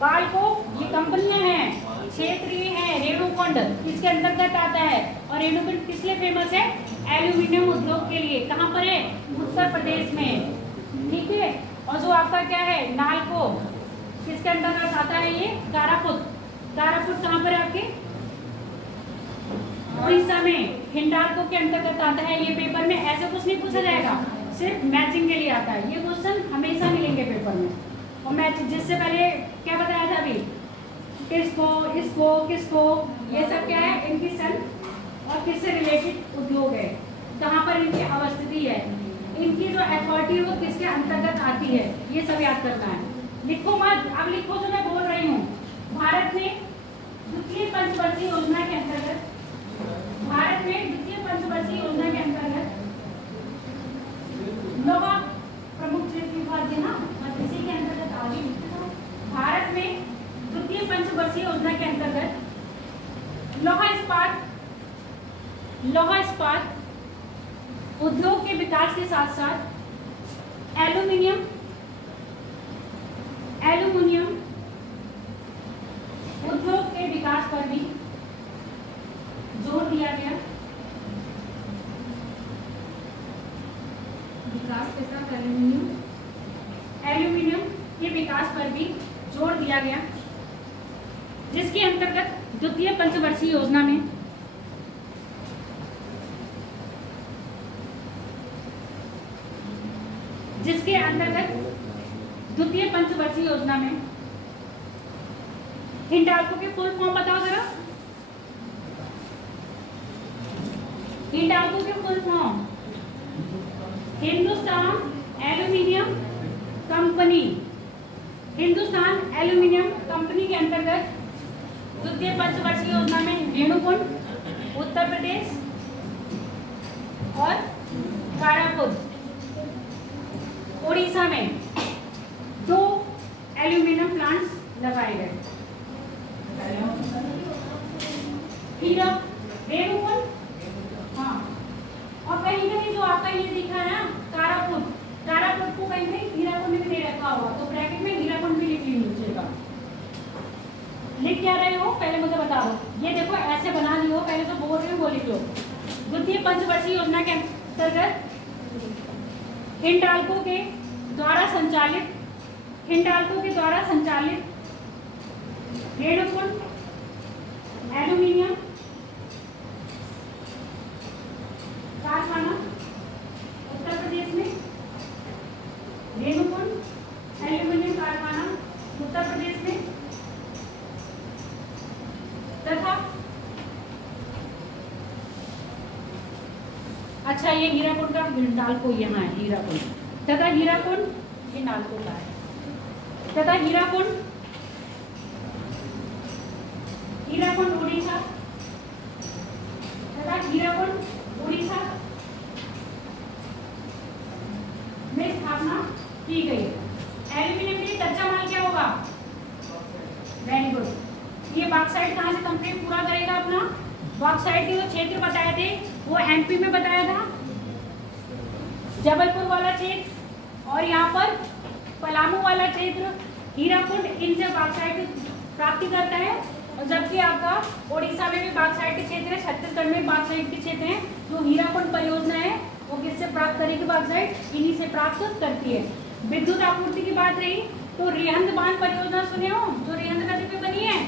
बाल्को ये कंपनियां हैं, क्षेत्रीय है। रेणुकुंड किसके अंतर्गत आता है? और रेणुकुंड किस लिए फेमस है? एल्यूमिनियम उद्योग के लिए। कहाँ पर है? उत्तर प्रदेश में, ठीक है। और जो आपका क्या है, नाल्को किसके अंतर्गत आता है? ये कारापुत। कारापुत कहाँ पर है आपके? उड़ीसा में। हिंडाल्को के अंतर्गत आता है। ये पेपर में ऐसा कुछ नहीं पूछा जाएगा, सिर्फ मैचिंग के लिए आता है। ये क्वेश्चन हमेशा मिलेंगे पेपर में। और मैच जिससे पहले क्या बताया था अभी, किसको, इसको, किसको, ये सब क्या है? इनकी सन और किससे रिलेटेड उद्योग है, कहाँ पर इनकी अवस्थिति है, इनकी जो अथॉरिटी है वो किसके अंतर्गत आती है, ये सब याद करना है। लिखो मत, अब लिखो जो मैं बोल रही हूँ। भारत में द्वितीय पंचवर्षीय योजना के अंतर्गत, भारत में द्वितीय पंचवर्षीय योजना के अंतर्गत लोहा प्रमुख क्षेत्र विभाग है ना, इसी के अंतर्गत आगे। भारत में द्वितीय पंचवर्षीय योजना के अंतर्गत लोहा इस्पात उद्योग के विकास के साथ साथ एल्यूमिनियम उद्योग के विकास पर भी जोर दिया गया। विकास के साथ एल्यूमिनियम के विकास पर भी जोर दिया गया, जिसके अंतर्गत द्वितीय पंचवर्षीय योजना में हिंडाल्को के फुल फॉर्म बताओ जरा। हिंडाल्को के full form Hindustan aluminium company. Hindustan aluminium company के अंतर्गत द्वितीय पंचवर्षीय योजना में रेणुकुंड उत्तर प्रदेश और कारापुत उड़ीसा में 2 एल्यूमिनियम प्लांट्स लगाए गए। हीरा रेणुकुंड, हाँ, और कहीं कहीं जो आपका ये दिखा है ना कारापुत, कारापुत को कहीं कहीं हीराकुंड भी दे रखा हुआ, तो ब्रैकेट में हीराकुंड भी लिख लीजिएगा। लिख क्या रहे हो पहले मुझे बताओ। ये देखो ऐसे बना लियो, पहले तो बोल रही हूँ वो लिख लो। द्वितीय पंचवर्षीय योजना के अंतर्गत हिंडाल्को के द्वारा संचालित रेणुकुंड एल्यूमिनियम कारखाना उत्तर प्रदेश में, रेणुकुंड एल्यूमिनियम कारखाना उत्तर प्रदेश में, तथा अच्छा ये हीराकुंड का हिंडाल्को यहाँ है, हीराकुंड तथा हीराकुंड हिंडाल्को का है, तथा हीराकुंड उड़ीसा तथा हीराकुंड उड़ीसा में स्थापना की गई। एल्यूमिनियम के कच्चा माल क्या होगा? Very good. ये बॉक्साइट कहाँ से कंप्लीट पूरा करेगा अपना? बॉक्साइट के जो क्षेत्र बताए थे वो एमपी में बताया था, जबलपुर वाला क्षेत्र और यहाँ पर पलामू वाला क्षेत्र, हीराकुंड इनसे बॉक्साइट प्राप्ति करता है। और जबकि आपका ओडिशा में भी बॉक्साइट के क्षेत्र है, छत्तीसगढ़ में बॉक्साइट के क्षेत्र है। जो हीराकुंड परियोजना है वो किससे प्राप्त करेगी? बॉक्साइट इन्हीं से प्राप्त करती है। विद्युत आपूर्ति की बात रही तो रिहंद बांध परियोजना सुने हो, जो रिहंद नदी पे बनी है,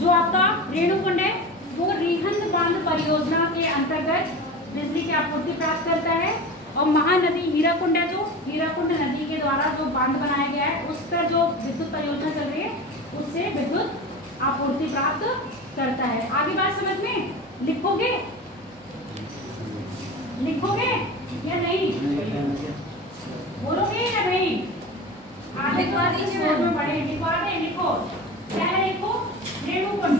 जो आपका रेणुकुंड है वो रिहंद बांध परियोजना के अंतर्गत बिजली की आपूर्ति प्राप्त करता है। और महानदी हीराकुंड है, जो हीराकुंड नदी के द्वारा जो बांध बनाया गया है उस पर जो विद्युत परियोजना चल रही है उससे विद्युत आपूर्ति प्राप्त करता है। आगे बात समझ में? लिखोगे या नहीं? बोलोगे या नहीं? आगे बात में पढ़े लिखो क्या है? लिखो रेणुकुंड।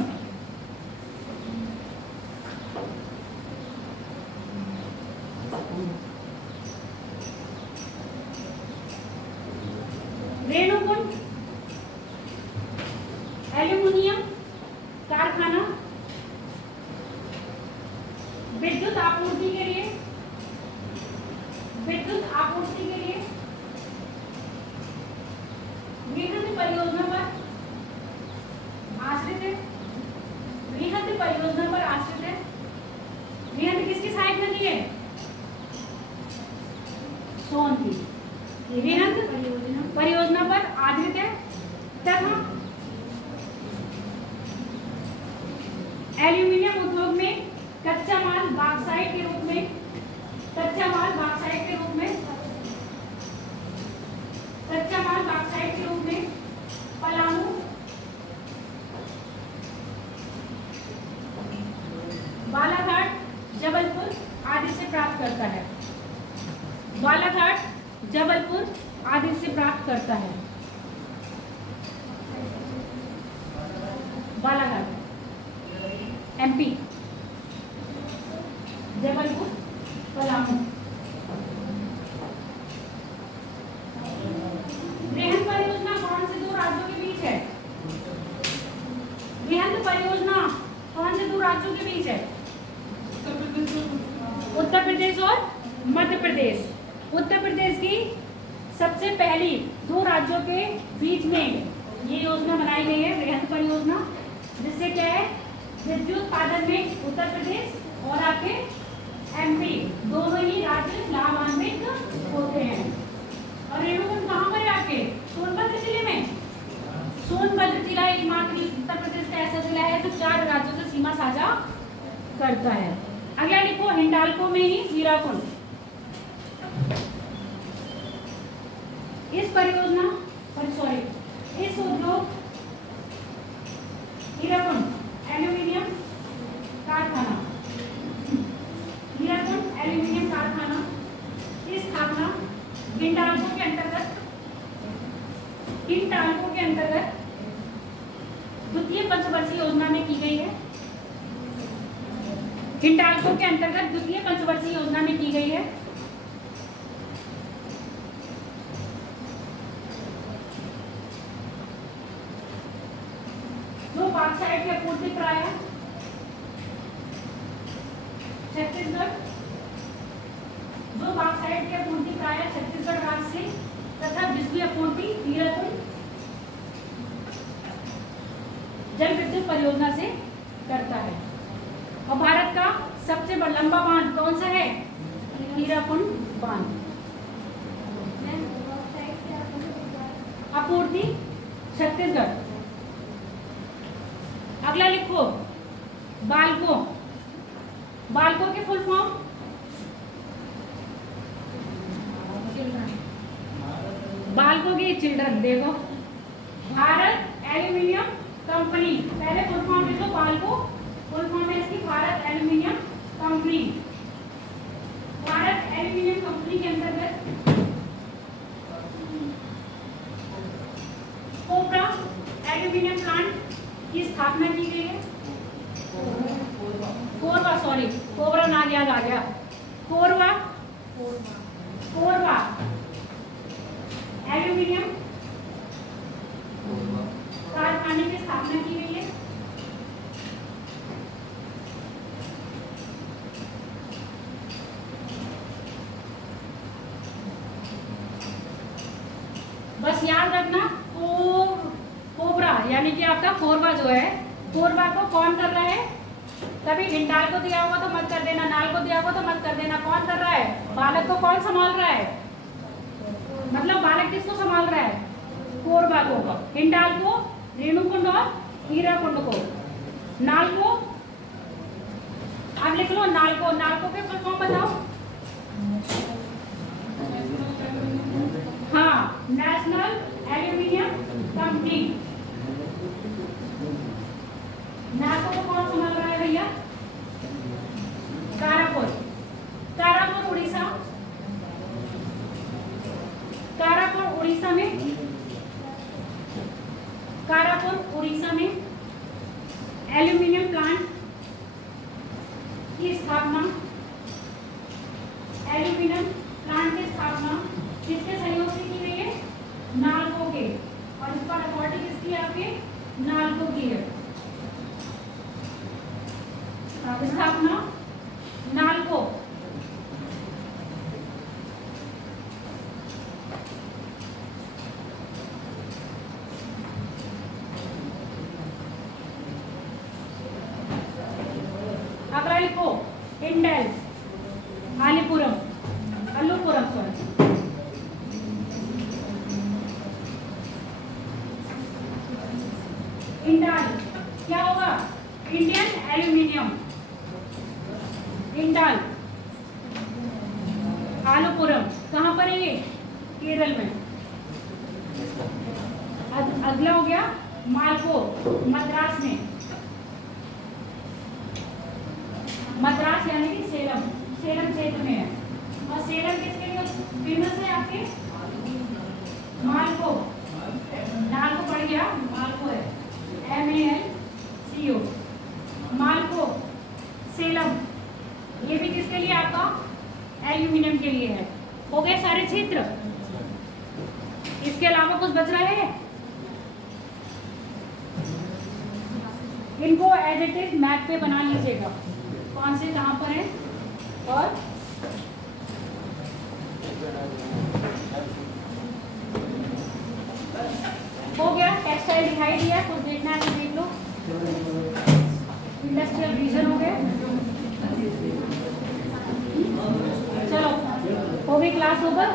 परियोजना पर आश्रित है। रिहंद परियोजना पर आश्रित है। रिहंद किसकी सहायक नदी है? सोन की। रिहंद परियोजना पर आधारित है तथा एल्यूमिनियम उद्योग में कच्चा माल बॉक्साइट के रूप में पलामू, बालाघाट, जबलपुर आदि से प्राप्त करता है। बालाघाट, जबलपुर आदि से प्राप्त करता है। बालाघाट MP, जबलपुर, पलामू। रिहंद परियोजना कौन से दो राज्यों के बीच है? रिहंद परियोजना कौन से दो राज्यों के बीच है? उत्तर प्रदेश और मध्य प्रदेश। उत्तर प्रदेश की सबसे पहली दो राज्यों के बीच में ये योजना बनाई गई है, रिहंद परियोजना, जिससे क्या है, विद्युत उत्पादन में उत्तर प्रदेश और आपके MP दोनों ही राज्य लाभान्वित होते हैं। और रेणुकूट कहाँ पर है आपके? सोनभद्र जिले में। सोनभद्र जिला एकमात्र उत्तर प्रदेश का ऐसा जिला है जो 4 राज्यों से सीमा साझा करता है। अगला लिखो, हिंडाल्को में ही हीराकुंड। इस परियोजना इस उद्योग हीराकुंड एल्यूमिनियम कारखाना की स्थापना हिंडाल्को के अंतर्गत द्वितीय पंचवर्षीय योजना में की गई है। हिंडाल्को के अंतर्गत द्वितीय पंचवर्षीय योजना में की गई है। जो बॉक्साइट की आपूर्ति प्राय छत्तीसगढ़ राज्य से तथा बिजली आपूर्ति हीराकुंड जल विद्युत परियोजना से करता है। और भारत का सबसे लंबा बांध कौन सा है? हीराकुंड बांध। आपूर्ति छत्तीसगढ़। अगला लिखो, बाल्को की फुल फॉर्म बाल्को की चिल्ड्रन। देखो, भारत एल्यूमिनियम कंपनी, पहले फुल फॉर्म लिखो बाल्को। फुल फॉर्म है इसकी Bharat aluminium company. Bharat aluminium company के अंतर्गत कोबरा एल्यूमिनियम प्लांट की स्थापना की गई है। कोबरा नाम याद आ गया। कोरबा एल्यूमिनियम कारखाने की स्थापना की गई है। बस याद रखना, कोबरा यानी कि आपका कोरबा जो है, कोरबा को कौन कर रहा है? कभी हिंडाल को दिया होगा तो मत कर देना, नाल को दिया होगा तो मत कर देना। कौन कर रहा है? बालक को कौन संभाल रहा है? मतलब बालक किसको संभाल रहा है? कोरबा को। हिंडाल को रेणुकुंड और हीराकुंड को। नाल को अब लिख लो, नालको के फुल फॉर्म बताओ। हाँ, नेशनल एल्यूमिनियम कंपनी। नालको को कौन संभाल रहा है भैया? कारापुर उड़ीसा। उड़ीसा में एल्यूमिनियम प्लांट की स्थापना किसके सहयोग से की गई है? नालको के। और इस पर अथॉरिटी किसकी है आपके? नालको की है। स्थापना नालको। मालको, इंडेल, अलीपुरम, अल्लूपुरम सॉरी, इंडाल क्या होगा? इंडियन एल्यूमिनियम, इंडाल, आलूपुरम कहाँ पर है ये? केरल में। अगला हो गया मालको, मद्रास में, मद्रास यानी कि सेलम, सेलम क्षेत्र में है। और सेलम किसके लिए फेमस है आपके? मालको, नाल को पड़ गया, मालको है, MALCO, मालको, सेलम, ये भी किसके लिए आपका? एल्यूमिनियम के लिए है। हो गए सारे क्षेत्र। इसके अलावा कुछ बच रहा है? इनको एज इट इज मैप पे बना लीजिएगा, कौन से कहाँ पर है। और हो गया, टेक्सटाइल दिखाई दिया, कुछ देखना है तो देख लो। इंडस्ट्रियल रीजन हो गए। चलो हो गई क्लास ओवर।